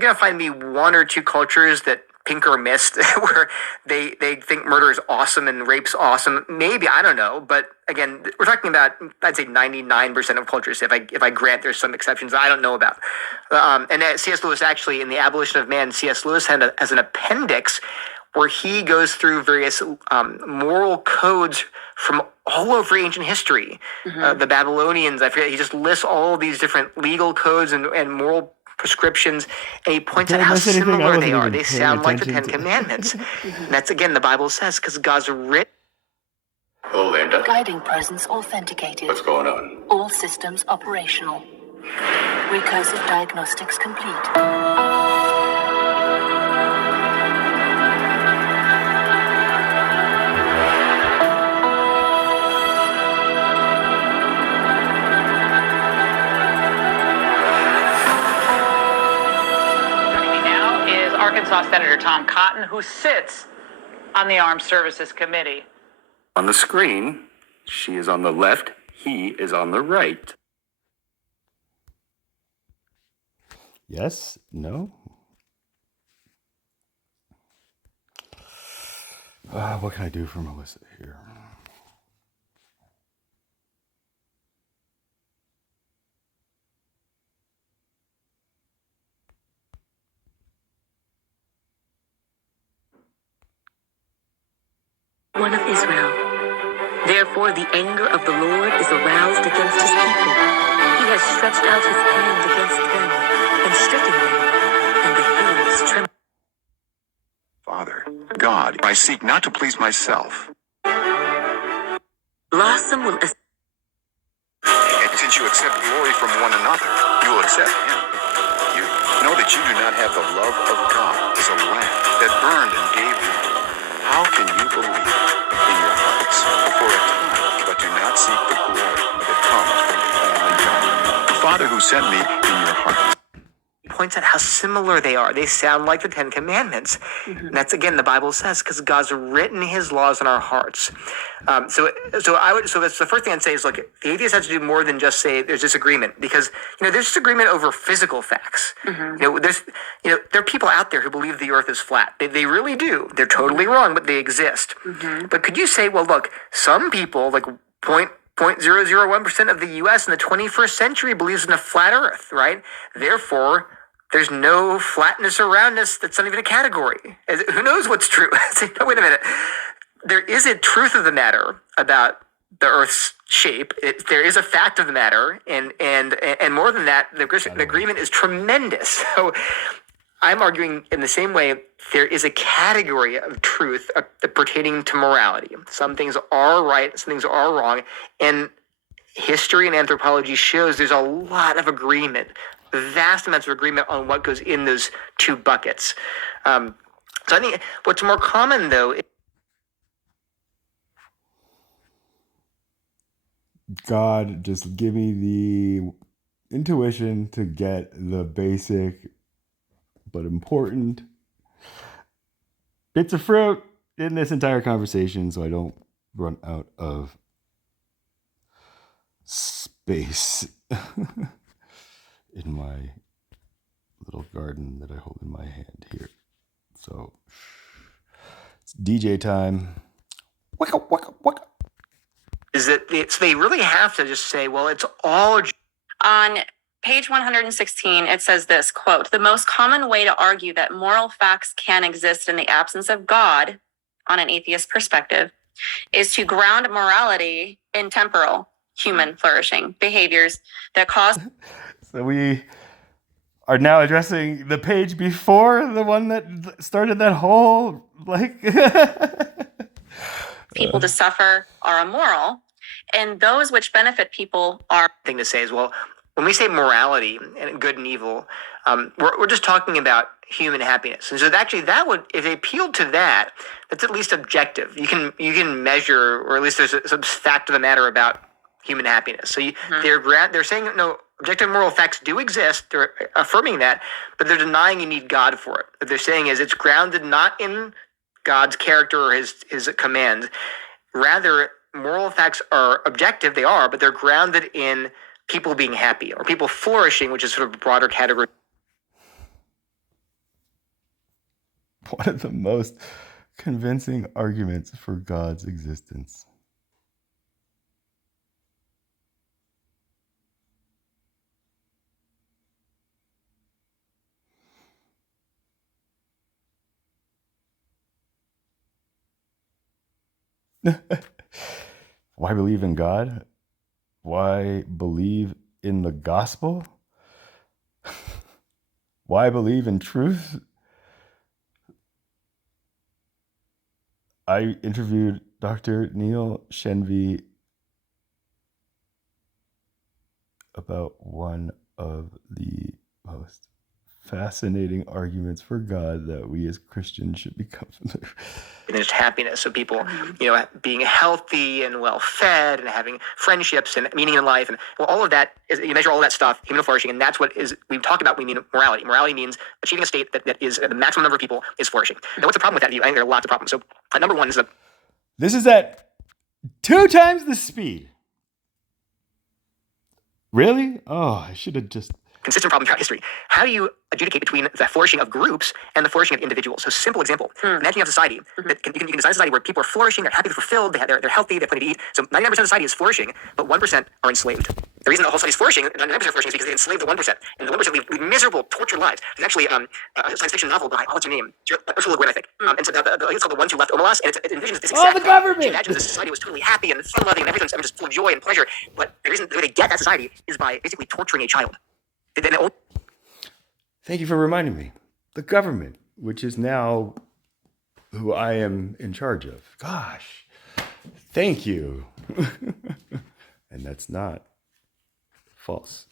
to find me one or two cultures that pink or mist where they think murder is awesome and rape's awesome. Maybe, I don't know. But again, we're talking about, I'd say 99% of cultures. If I grant there's some exceptions I don't know about. And C.S. Lewis actually, in The Abolition of Man, C.S. Lewis had as an appendix where he goes through various moral codes from all over ancient history. The Babylonians, I forget, he just lists all these different legal codes and moral prescriptions, and he points out how similar they are. They sound like the Ten Commandments. And that's, again, the Bible says, because God's written. Hello, Linda. Guiding presence authenticated. What's going on? All systems operational. Recursive diagnostics complete. Arkansas Senator Tom Cotton, who sits on the Armed Services Committee. On the screen, she is on the left, he is on the right. Yes? No? What can I do for Melissa here? One of Israel. Therefore the anger of the Lord is aroused against his people. He has stretched out his hand against them and stricken them, and the hills tremble. Father, God, I seek not to please myself. Blossom will And since you accept glory from one another, you will accept him. You know that you do not have the love of God as a lamp that burned and gave you. How can you believe in your hearts for a time, but do not seek the glory that comes from the only God? The Father who sent me in your hearts. Points out how similar they are. They sound like the Ten Commandments. And that's, again, the Bible says, because God's written his laws in our hearts. So that's the first thing I'd say is, look, the atheist has to do more than just say there's disagreement, because there's disagreement over physical facts. There are people out there who believe the earth is flat. They really do. They're totally wrong, but they exist. But could you say, well, look, some people, like 0.001% of the U.S. in the 21st century believes in a flat earth, right? Therefore, there's no flatness around us that's not even a category. Who knows what's true? Say, no, wait a minute. There is a truth of the matter about the Earth's shape. There is a fact of the matter, and more than that, the agreement is tremendous. So I'm arguing in the same way, there is a category of truth pertaining to morality. Some things are right, some things are wrong, and history and anthropology shows there's a lot of agreement, vast amounts of agreement on what goes in those two buckets. So I think what's more common, though, God, just give me the intuition to get the basic but important bits of fruit in this entire conversation so I don't run out of space in my little garden that I hold in my hand here. So it's DJ time. Waka, waka, waka. Is that so they really have to just say, well, it's all On page 116, it says this, quote, "The most common way to argue that moral facts can exist in the absence of God, on an atheist perspective, is to ground morality in temporal, human flourishing behaviors that cause..." So we are now addressing the page before the one that started that whole, like... people to suffer are immoral, and those which benefit people are... thing to say is, well, when we say morality and good and evil, we're just talking about human happiness. And so actually that would, if they appealed to that, that's at least objective. You can measure, or at least there's some fact of the matter about human happiness. So they're saying, no, objective moral facts do exist. They're affirming that, but they're denying you need God for it. What they're saying is it's grounded not in God's character or his commands. Rather, moral facts are objective, they are, but they're grounded in people being happy or people flourishing, which is sort of a broader category. One of the most convincing arguments for God's existence. Why believe in God? Why believe in the gospel? Why believe in truth? I interviewed Dr. Neil Shenvi about one of the most fascinating arguments for God that we as Christians should become familiar with. And there's happiness. So people, being healthy and well fed and having friendships and meaning in life, and all of that is, you measure all of that stuff, human flourishing, and that's what is we've talked about. We mean morality. Morality means achieving a state that is the maximum number of people is flourishing. Now, what's the problem with that view? I think there are lots of problems. So, number one is that this is at 2 times the speed. Really? Oh, I should have just... consistent problem throughout history. How do you adjudicate between the flourishing of groups and the flourishing of individuals? So, simple example. Imagine you have a society that you can design a society where people are flourishing, they're happy, they're fulfilled, they're healthy, they have plenty to eat. So 99% of society is flourishing, but 1% are enslaved. The reason the whole society is flourishing, 99% are flourishing, is because they enslaved the 1%. And the 1% lead miserable, tortured lives. There's actually a science fiction novel by, what's her name? Ursula Le Guin, I think. And so it's called The Ones Who Left Omelas, and it envisions this exact the government! She imagines this society was totally happy and fun-loving and everything's just full of joy and pleasure. But the reason the way they get that society is by basically torturing a child. Thank you for reminding me. The government, which is now who I am in charge of. Gosh, thank you. And that's not false.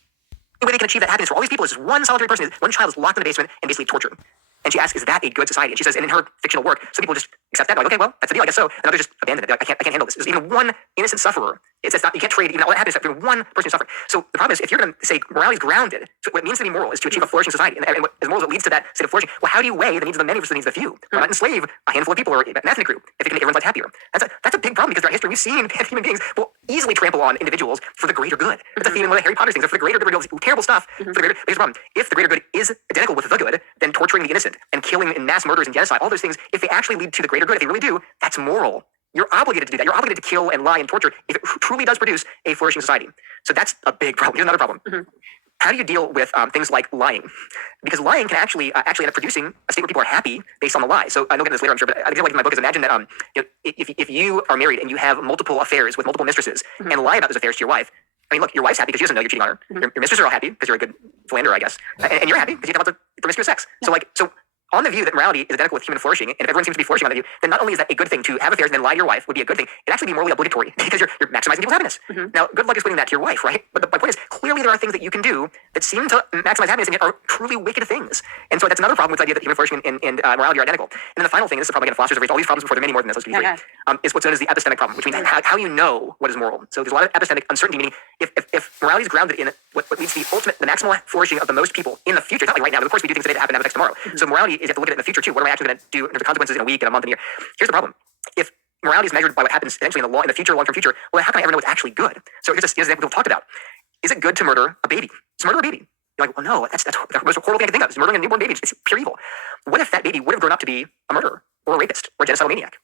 The way they can achieve that happiness for all these people is just one solitary person. One child is locked in the basement and basically tortured. And she asks, is that a good society? And she says, and in her fictional work, some people just accept that. They're like, okay, well, that's the deal, I guess so. And others just abandon it. They're like, I can't handle this. There's even one innocent sufferer. It's not, you can't trade even all that happiness for one person who's suffering. So the problem is, if you're going to say morality is grounded, so what it means to be moral is to achieve a flourishing society. And what, as moral as it leads to that state of flourishing, well, how do you weigh the needs of the many versus the needs of the few? Why not enslave a handful of people or an ethnic group if it can make everyone's life happier? That's a big problem, because throughout history, we've seen human beings will easily trample on individuals for the greater good. That's a theme in one of the Harry Potter things. For the greater good, terrible stuff. For the greater, here's the problem. If the greater good is identical with the good, then torturing the innocent and killing and mass murders and genocide, all those things, if they actually lead to the greater good, if they really do, that's moral. You're obligated to do that. You're obligated to kill and lie and torture if it truly does produce a flourishing society. So that's a big problem. Here's another problem. How do you deal with things like lying? Because lying can actually end up producing a state where people are happy based on the lie. So I know get this later, I'm sure, but an example in my book is imagine that if you are married and you have multiple affairs with multiple mistresses and lie about those affairs to your wife, I mean, look, your wife's happy because she doesn't know you're cheating on her. Your mistresses are all happy because you're a good philanderer, I guess. And you're happy because you have lots of promiscuous sex. So on the view that morality is identical with human flourishing, and if everyone seems to be flourishing on that view, then not only is that a good thing to have affairs and then lie to your wife would be a good thing, it'd actually be morally obligatory because you're maximizing people's happiness. Now, good luck explaining that to your wife, right? But my point is, clearly there are things that you can do that seem to maximize happiness and yet are truly wicked things. And so that's another problem with the idea that human flourishing and morality are identical. And then the final thing, this is the problem again, philosophers have raised all these problems before, there are many more than this, let's be free, is what's known as the epistemic problem, which means how you know what is moral. So there's a lot of epistemic uncertainty, meaning if morality is grounded in what leads to the maximal flourishing of the most people in the future, it's not like right now, but of course we do things today that happen to have effects tomorrow. So morality is you have to look at it in the future too. What am I actually going to do in terms of consequences in a week, in a month, in a year? Here's the problem. If morality is measured by what happens eventually in the future, long-term future, well, how can I ever know what's actually good? So here's an example we've talked about. Is it good to murder a baby? To murder a baby. You're like, well, no, that's the most horrible thing I can think of is murdering a newborn baby. It's pure evil. What if that baby would have grown up to be a murderer or a rapist or a genocidal maniac?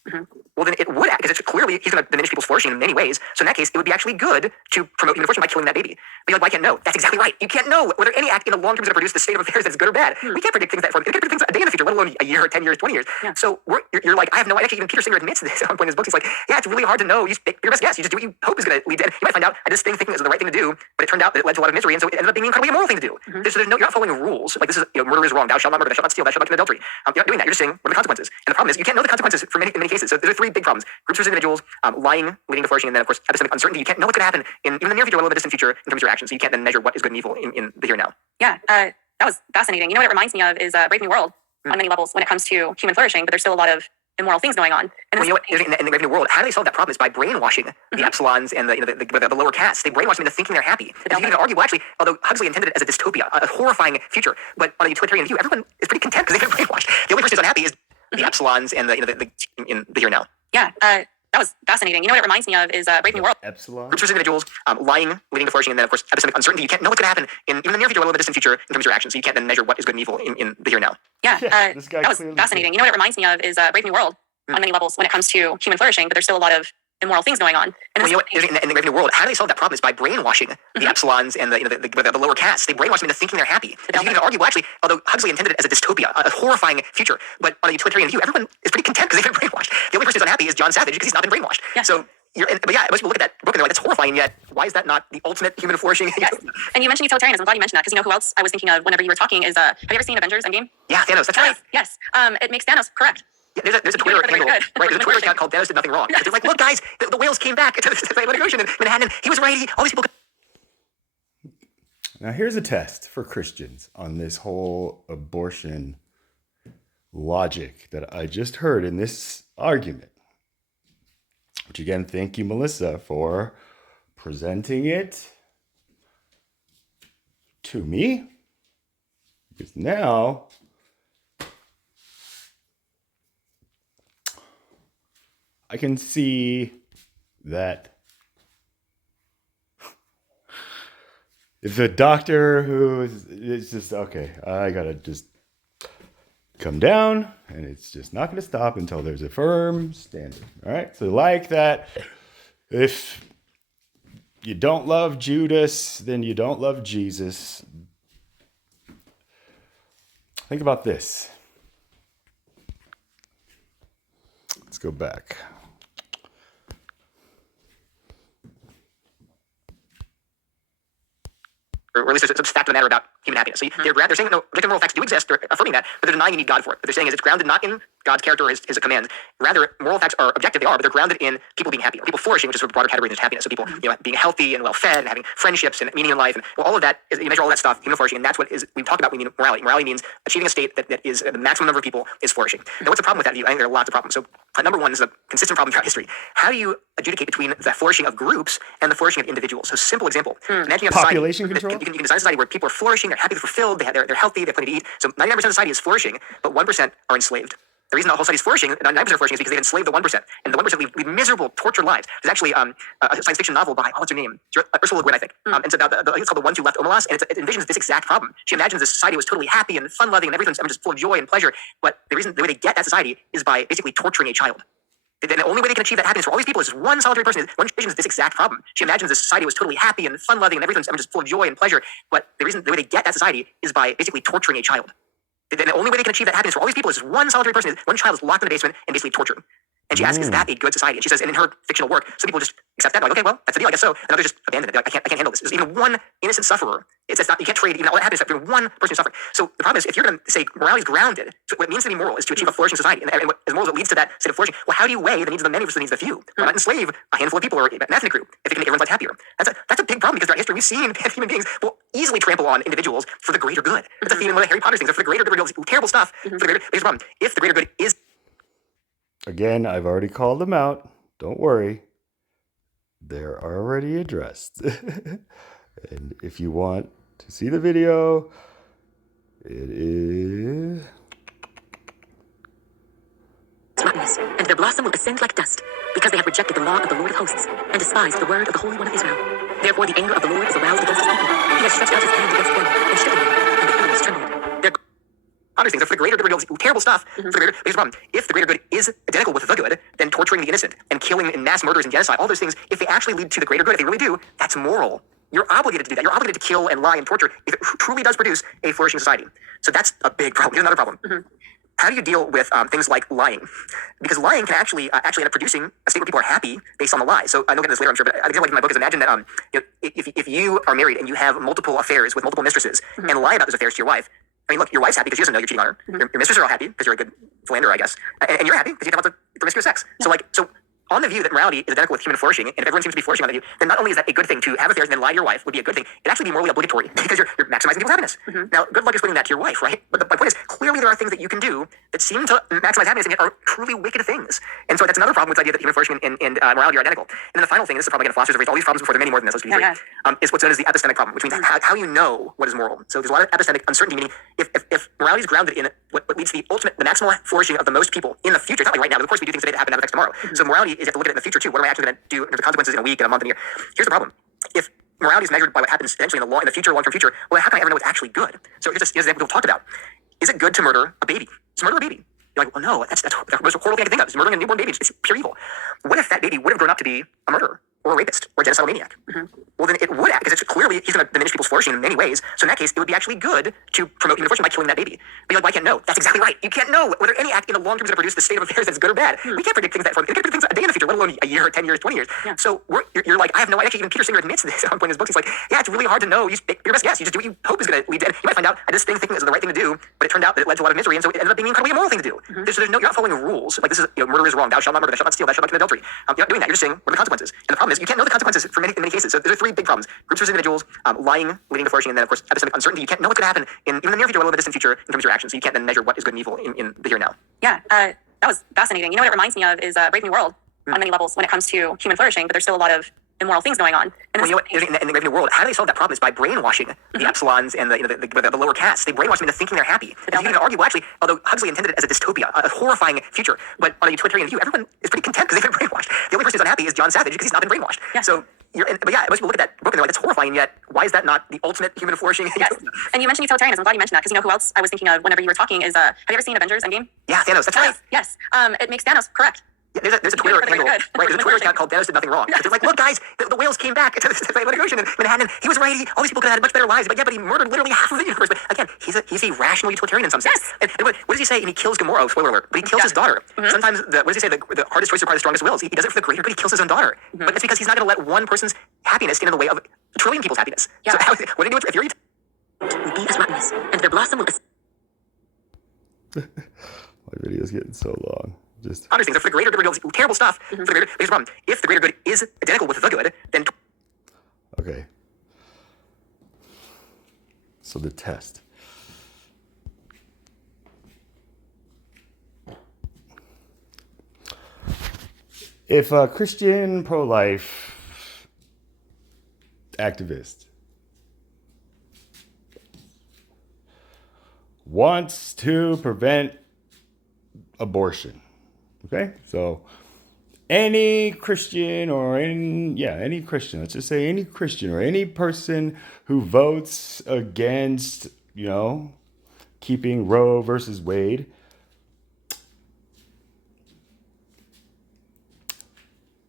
Well, then it would, because it's clearly he's going to diminish people's flourishing in many ways. So in that case, it would be actually good to promote human flourishing by killing that baby. But you're like, well, I can't know. That's exactly right. You can't know whether any act in the long term is going to produce the state of affairs that's good or bad. We can't predict things that far. We can't predict things a day in the future, let alone a year, 10 years, 20 years. So you're like, I have no idea. Actually, even Peter Singer admits this at one point in his book. He's like, yeah, it's really hard to know. You make your best guess. You just do what you hope is going to lead to. And you might find out I just thinking it was the right thing to do, but it turned out that it led to a lot of misery, and so it ended up being an incredibly immoral thing to do. So you're not following rules. Like this is, murder is wrong. Thou shalt not murder. Thou shalt not steal. Thou shalt not commit adultery. You're not doing that. You're just saying what are the consequences. And the problem is you can't know the consequences in many cases. So there are three big problems: groups versus individuals, lying leading to flourishing, and then of course epistemic uncertainty. You can't know what's going to happen in even the near future, let alone the distant future, in terms of your actions. So you can't then measure what is good and evil in the here and now. Yeah, that was fascinating. You know what it reminds me of is Brave New World on many levels when it comes to human flourishing, but there's still a lot of immoral things going on. And well, in the Brave New World, how do they solve that problem? Is by brainwashing the epsilons and the lower castes. They brainwash them into thinking they're happy. And you can argue, well, actually, although Huxley intended it as a dystopia, a horrifying future, but on a utilitarian view, everyone is pretty content because they've been brainwashed. The only person who's unhappy is the epsilons and in the here and now. Yeah, that was fascinating. You know what it reminds me of is Brave New World. Epsilon. Groups versus individuals, lying leading to flourishing, and then of course epistemic uncertainty. You can't know what's going to happen in even the near future, let alone the distant future, in terms of your actions. So you can't then measure what is good and evil in the here and now. Yeah, this guy that was clearly fascinating. You know what it reminds me of is Brave New World on many levels when it comes to human flourishing, but there's still a lot of immoral things going on. And well, in the Brave New World, how do they solve that problem? Is by brainwashing the epsilons and the lower castes. They brainwash them into thinking they're happy. And you can argue, well, actually, although Huxley intended it as a dystopia, a horrifying future, but on a utilitarian view, everyone is pretty content because they've been brainwashed. The only person who's unhappy is John Savage because he's not been brainwashed. So. But yeah, most people look at that book and they're like, that's horrifying, yet why is that not the ultimate human flourishing? Yes. And you mentioned utilitarianism. I'm glad you mentioned that because you know who else I was thinking of whenever you were talking is, have you ever seen Avengers Endgame? Yeah, Thanos, that's right. Yes. It makes Thanos correct. Yeah, there's a Twitter handle, right? There's a Twitter account called Thanos Did Nothing Wrong. They're like, look, guys, the whales came back to the Atlantic Ocean in Manhattan. He was right. All these people. Now here's a test for Christians on this whole abortion logic that I just heard in this argument. Which again, thank you, Melissa, for presenting it to me. Because now I can see that if the doctor who is just, okay, I gotta just come down, and it's just not going to stop until there's a firm standard. All right. So like that, if you don't love Judas, then you don't love Jesus. Think about this. Let's go back. Or at least there's a fact of the matter about human happiness. So they're saying no, objective moral facts do exist. They're affirming that, but they're denying you need God for it. What they're saying is it's grounded not in God's character or his commands. Rather, moral facts are objective. They are, but they're grounded in people being happy, or people flourishing, which is a broader category than just happiness. So people, being healthy and well fed, and having friendships and meaning in life, and all of that. You measure all that stuff, human flourishing, and that's what we've talked about. We mean morality. Morality means achieving a state that is the maximum number of people is flourishing. Now, what's the problem with that view? I think there are lots of problems. So, number one is a consistent problem throughout history. How do you adjudicate between the flourishing of groups and the flourishing of individuals? So, simple example. Imagine you have population society, control. You can design a society where people are flourishing, they're happy, they're fulfilled, they're healthy, they have plenty to eat. So 99% of society is flourishing, but 1% are enslaved. The reason the whole society is flourishing, 99% are flourishing, is because they've enslaved the 1%. And the 1% lead miserable, tortured lives. There's actually a science fiction novel by, what's her name? Ursula Le Guin, I think. It's about, I think it's called The Ones Who Left Omelas, and it envisions this exact problem. She imagines this society was totally happy and fun-loving, and everything's just full of joy and pleasure. But the way they get that society is by basically torturing a child. The only way they can achieve that happiness for all these people is just one solitary person. One envisions this exact problem. She imagines this society was totally happy and fun-loving, and everything's just full of joy and pleasure. But the way they get that society is by basically torturing a child. The only way they can achieve that happiness for all these people is just one solitary person. One child is locked in the basement and basically tortured. And she asks, is that a good society? And she says, and in her fictional work, some people just accept that. Like, okay, well, that's the deal, I guess so. And others just abandon it. They're like, I can't handle this. There's even one innocent sufferer. It's not, you can't trade even all that happiness for one person who's suffering. So the problem is, if you're going to say morality is grounded, so what it means to be moral is to achieve a flourishing society. And what as moral as it leads to that state of flourishing, well, how do you weigh the needs of the many versus the needs of the few? Why not enslave a handful of people or an ethnic group if it can make everyone's life happier? That's a big problem because throughout history, we've seen human beings will easily trample on individuals for the greater good. That's a theme in one of Harry Potter's things. For the greater good, terrible stuff. For the greater, here's the problem. If the greater good is Again, I've already called them out. Don't worry. They're already addressed. And if you want to see the video, it is rottenness, and their blossom will ascend like dust, because they have rejected the law of the Lord of hosts, and despised the word of the Holy One of Israel. Therefore the anger of the Lord is aroused against his people. He has stretched out his hand against them, and stricken them, and the heavens trembled. Their Obvious things. So for the greater good reveals terrible stuff. For the greater, here's the problem. If the greater good is identical with the good, then torturing the innocent and killing and mass murders and genocide, all those things, if they actually lead to the greater good, if they really do, that's moral. You're obligated to do that. You're obligated to kill and lie and torture if it truly does produce a flourishing society. So that's a big problem. Here's another problem. How do you deal with things like lying? Because lying can actually end up producing a state where people are happy based on the lie. So I'll get into this later, I'm sure. But an example in my book is imagine that if you are married and you have multiple affairs with multiple mistresses and lie about those affairs to your wife. I mean, look, your wife's happy because she doesn't know you're cheating on her. Your mistresses are all happy because you're a good philanderer, I guess, and you're happy because you have lots of promiscuous sex. So on the view that morality is identical with human flourishing, and if everyone seems to be flourishing on that view, then not only is that a good thing to have affairs and then lie to your wife would be a good thing, it actually be morally obligatory because you're maximizing people's happiness. Now, good luck explaining that to your wife, right? But my point is, clearly there are things that you can do that seem to maximize happiness and yet are truly wicked things. And so that's another problem with the idea that human flourishing and morality are identical. And then the final thing, this is the problem again, philosophers have raised all these problems before, there are many more than this, let's be free, is what's known as the epistemic problem, which means how you know what is moral. So there's a lot of epistemic uncertainty, meaning if morality is grounded in what leads to the maximal flourishing of the most people in the future, it's not like right now, but of course we do things today that happen to have effects tomorrow. So morality is you have to look at it in the future too. What am I actually going to do in terms of consequences in a week, in a month, in a year? Here's the problem. If morality is measured by what happens eventually in the future, long-term future, well, how can I ever know what's actually good? So here's an example we've talked about. Is it good to murder a baby? Just murder a baby. You're like, well, no, that's the most horrible thing I can think of. Is murdering a newborn baby. It's pure evil. What if that baby would have grown up to be a murderer or a rapist or a genocidal maniac? Well, then it would, because it's clearly he's going to diminish people's flourishing in many ways. So in that case, it would be actually good to promote human flourishing by killing that baby. But you're like, well, I can't know. That's exactly right. You can't know whether any act in the long term is going to produce the state of affairs that's good or bad. We can't predict things that from. We can't predict things a day in the future, let alone a year, 10 years, 20 years. So you're like, I have no idea. Actually, even Peter Singer admits this at one point in his book. He's like, yeah, it's really hard to know. You make your best guess. You just do what you hope is going to lead to. And you might find out this thing thinking is the right thing to do, but it turned out that it led to a lot of misery, and so it ended up being an incredibly immoral thing to do. You're not following rules. Like this is, murder is wrong. Thou shalt not murder. Thou shalt not steal. Thou shalt not commit adultery. You're not doing that. You're just saying what are the consequences. And the problem is you can't know the consequences in many cases. So there are three big problems: groups versus individuals, lying leading to flourishing, and then of course epistemic uncertainty. You can't know what's going to happen in even the near future, let alone the distant future, in terms of your actions. So you can't then measure what is good and evil in the here and now. Yeah, that was fascinating. You know what it reminds me of is Brave New World on many levels when it comes to human flourishing, but there's still a lot of immoral things going on. And well, you know what? In the Brave New World, how do they solve that problem? Is by brainwashing the epsilons and the lower castes. They brainwash them into thinking they're happy. And you can even argue, well, actually, although Huxley intended it as a dystopia, a horrifying future, but on a utilitarian view, everyone is pretty content because they've been brainwashed. The only person who's unhappy is John Savage because he's not been brainwashed. Yeah. So, but yeah, most people look at that book and they're like, that's horrifying, and yet why is that not the ultimate human flourishing? Yes. And you mentioned utilitarianism. I'm glad you mentioned that because you know who else I was thinking of whenever you were talking is, have you ever seen Avengers Endgame? Yeah, Thanos. That's right. Yes. It makes Thanos correct. Yeah, there's a Twitter handle, right? There's a Twitter account called Thanos did nothing wrong. They're like, look, guys, the whales came back to the Atlantic Ocean in Manhattan. He was right. All these people could have had much better lives. But yeah, but he murdered literally half of the universe. But again, he's a rational utilitarian in some sense. Yes. And what does he say? And he kills Gamora. Spoiler alert. But he kills his daughter. Sometimes what does he say? The hardest choice requires the strongest wills. He does it for the greater good. He kills his own daughter. But that's because he's not going to let one person's happiness get in the way of a trillion people's happiness. Yeah. So what do you do if you're will be as rottenness, and their blossom will. My video's getting so long. Just understand. So for the greater good reveals terrible stuff. For the greater, here's the problem. If the greater good is identical with the good, then okay. So the test. If a Christian pro-life activist wants to prevent abortion, okay? So any Christian or any Christian, let's just say any Christian or any person who votes against, keeping Roe versus Wade,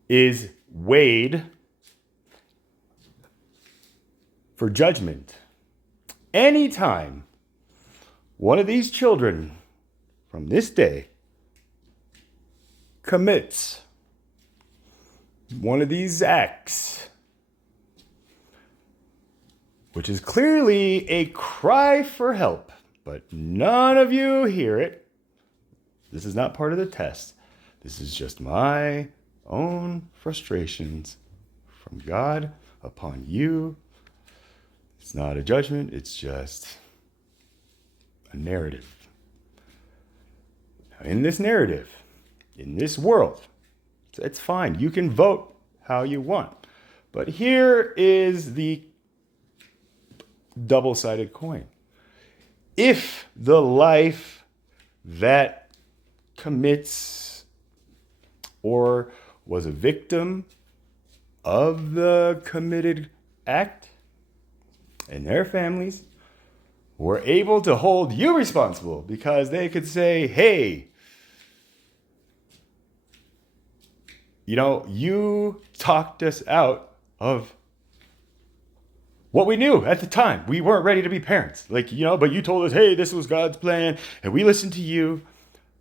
is weighed for judgment. Anytime one of these children from this day commits one of these acts, which is clearly a cry for help, but none of you hear it. This is not part of the test. This is just my own frustrations from God upon you. It's not a judgment, it's just a narrative. Now, in this narrative, in this world, it's fine. You can vote how you want. But here is the double-sided coin. If the life that commits or was a victim of the committed act, and their families were able to hold you responsible because they could say, hey, you talked us out of what we knew at the time. We weren't ready to be parents. But you told us, hey, this was God's plan, and we listened to you.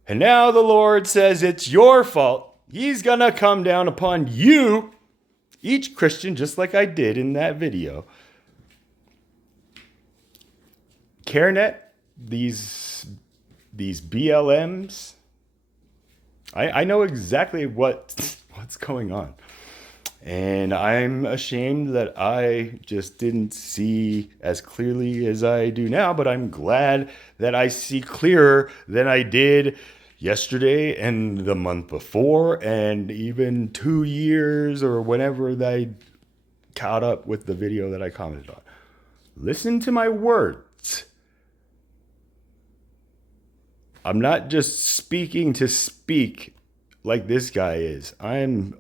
And now the Lord says it's your fault. He's going to come down upon you, each Christian, just like I did in that video. CareNet, these BLMs, I know exactly what's going on. And I'm ashamed that I just didn't see as clearly as I do now, but I'm glad that I see clearer than I did yesterday and the month before and even 2 years or whenever I caught up with the video that I commented on. Listen to my words. I'm not just speaking to speak like this guy is. I'm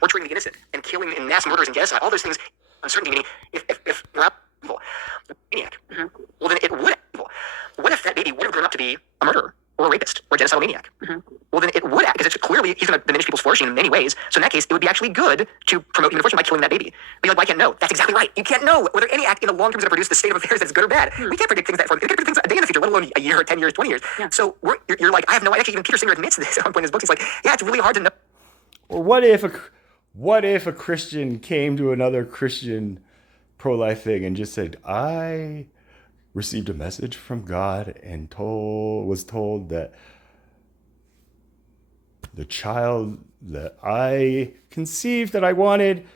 torturing the innocent and killing and mass murders and genocide, all those things, uncertainty, meaning if we're not evil, maniac, well then it would act evil. What if that baby would have grown up to be a murderer or a rapist or a genocidal maniac? Well then it would act, because it's clearly, he's going to diminish people's flourishing in many ways. So in that case, it would be actually good to promote human flourishing by killing that baby. But you're like, well, I can't know. That's exactly right. You can't know whether any act in the long term is going to produce the state of affairs that's good or bad. We can't predict things that far. We can't predict things a day in the future, let alone a year, 10 years, 20 years. Yeah. So you're like, I have no idea. Actually, even Peter Singer admits this at one point in his book. He's like, yeah, it's really hard to know. Or what if a Christian came to another Christian pro-life thing and just said, I received a message from God and was told that the child that I conceived that I wanted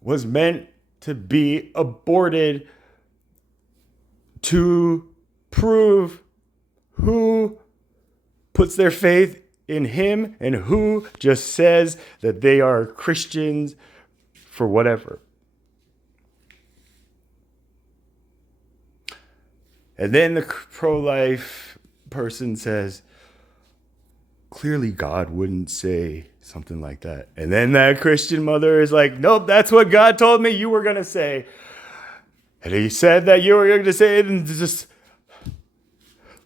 was meant to be aborted to prove who puts their faith in him and who just says that they are Christians for whatever. And then the pro-life person says, clearly God wouldn't say something like that. And then that Christian mother is like, nope, that's what God told me you were going to say. And he said that you were going to say it, and just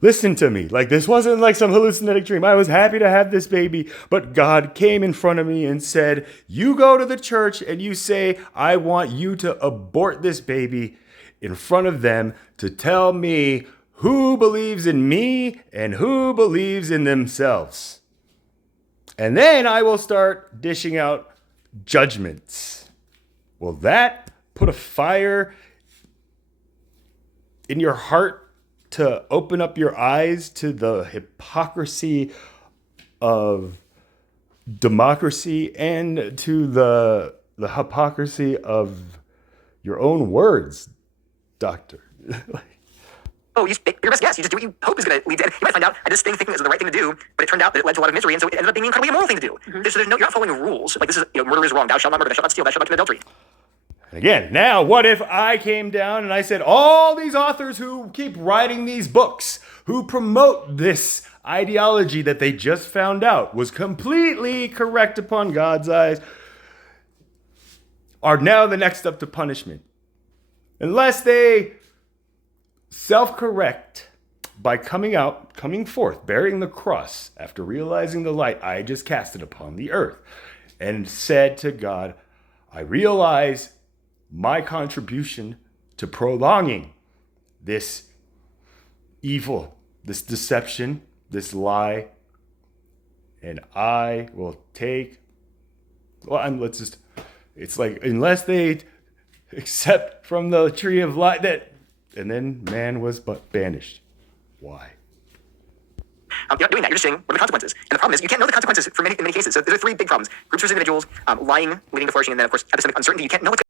listen to me. Like, this wasn't like some hallucinogenic dream. I was happy to have this baby, but God came in front of me and said, you go to the church and you say, I want you to abort this baby in front of them to tell me who believes in me and who believes in themselves. And then I will start dishing out judgments. Will that put a fire in your heart to open up your eyes to the hypocrisy of democracy and to the hypocrisy of your own words, doctor? Oh, you're your best guess. You just do what you hope is going to lead to. You might find out, I just think it was the right thing to do, but it turned out that it led to a lot of misery, and so it ended up being an incredibly immoral thing to do. You're not following the rules. Like, this is, murder is wrong. Thou shalt not murder. Thou shalt not steal. Thou shalt not commit adultery. And again, now what if I came down and I said, all these authors who keep writing these books, who promote this ideology that they just found out was completely correct upon God's eyes, are now the next step to punishment. Unless they self-correct by coming forth, bearing the cross after realizing the light I just casted upon the earth, and said to God, I realize my contribution to prolonging this evil, this deception, this lie, and I will take, it's like, unless they accept from the tree of life and then man was but banished. Why? You're not doing that. You're just saying, what are the consequences? And the problem is, you can't know the consequences in many cases. So there are three big problems. Groups versus individuals, lying leading to flourishing, and then, of course, epistemic uncertainty. You can't know what's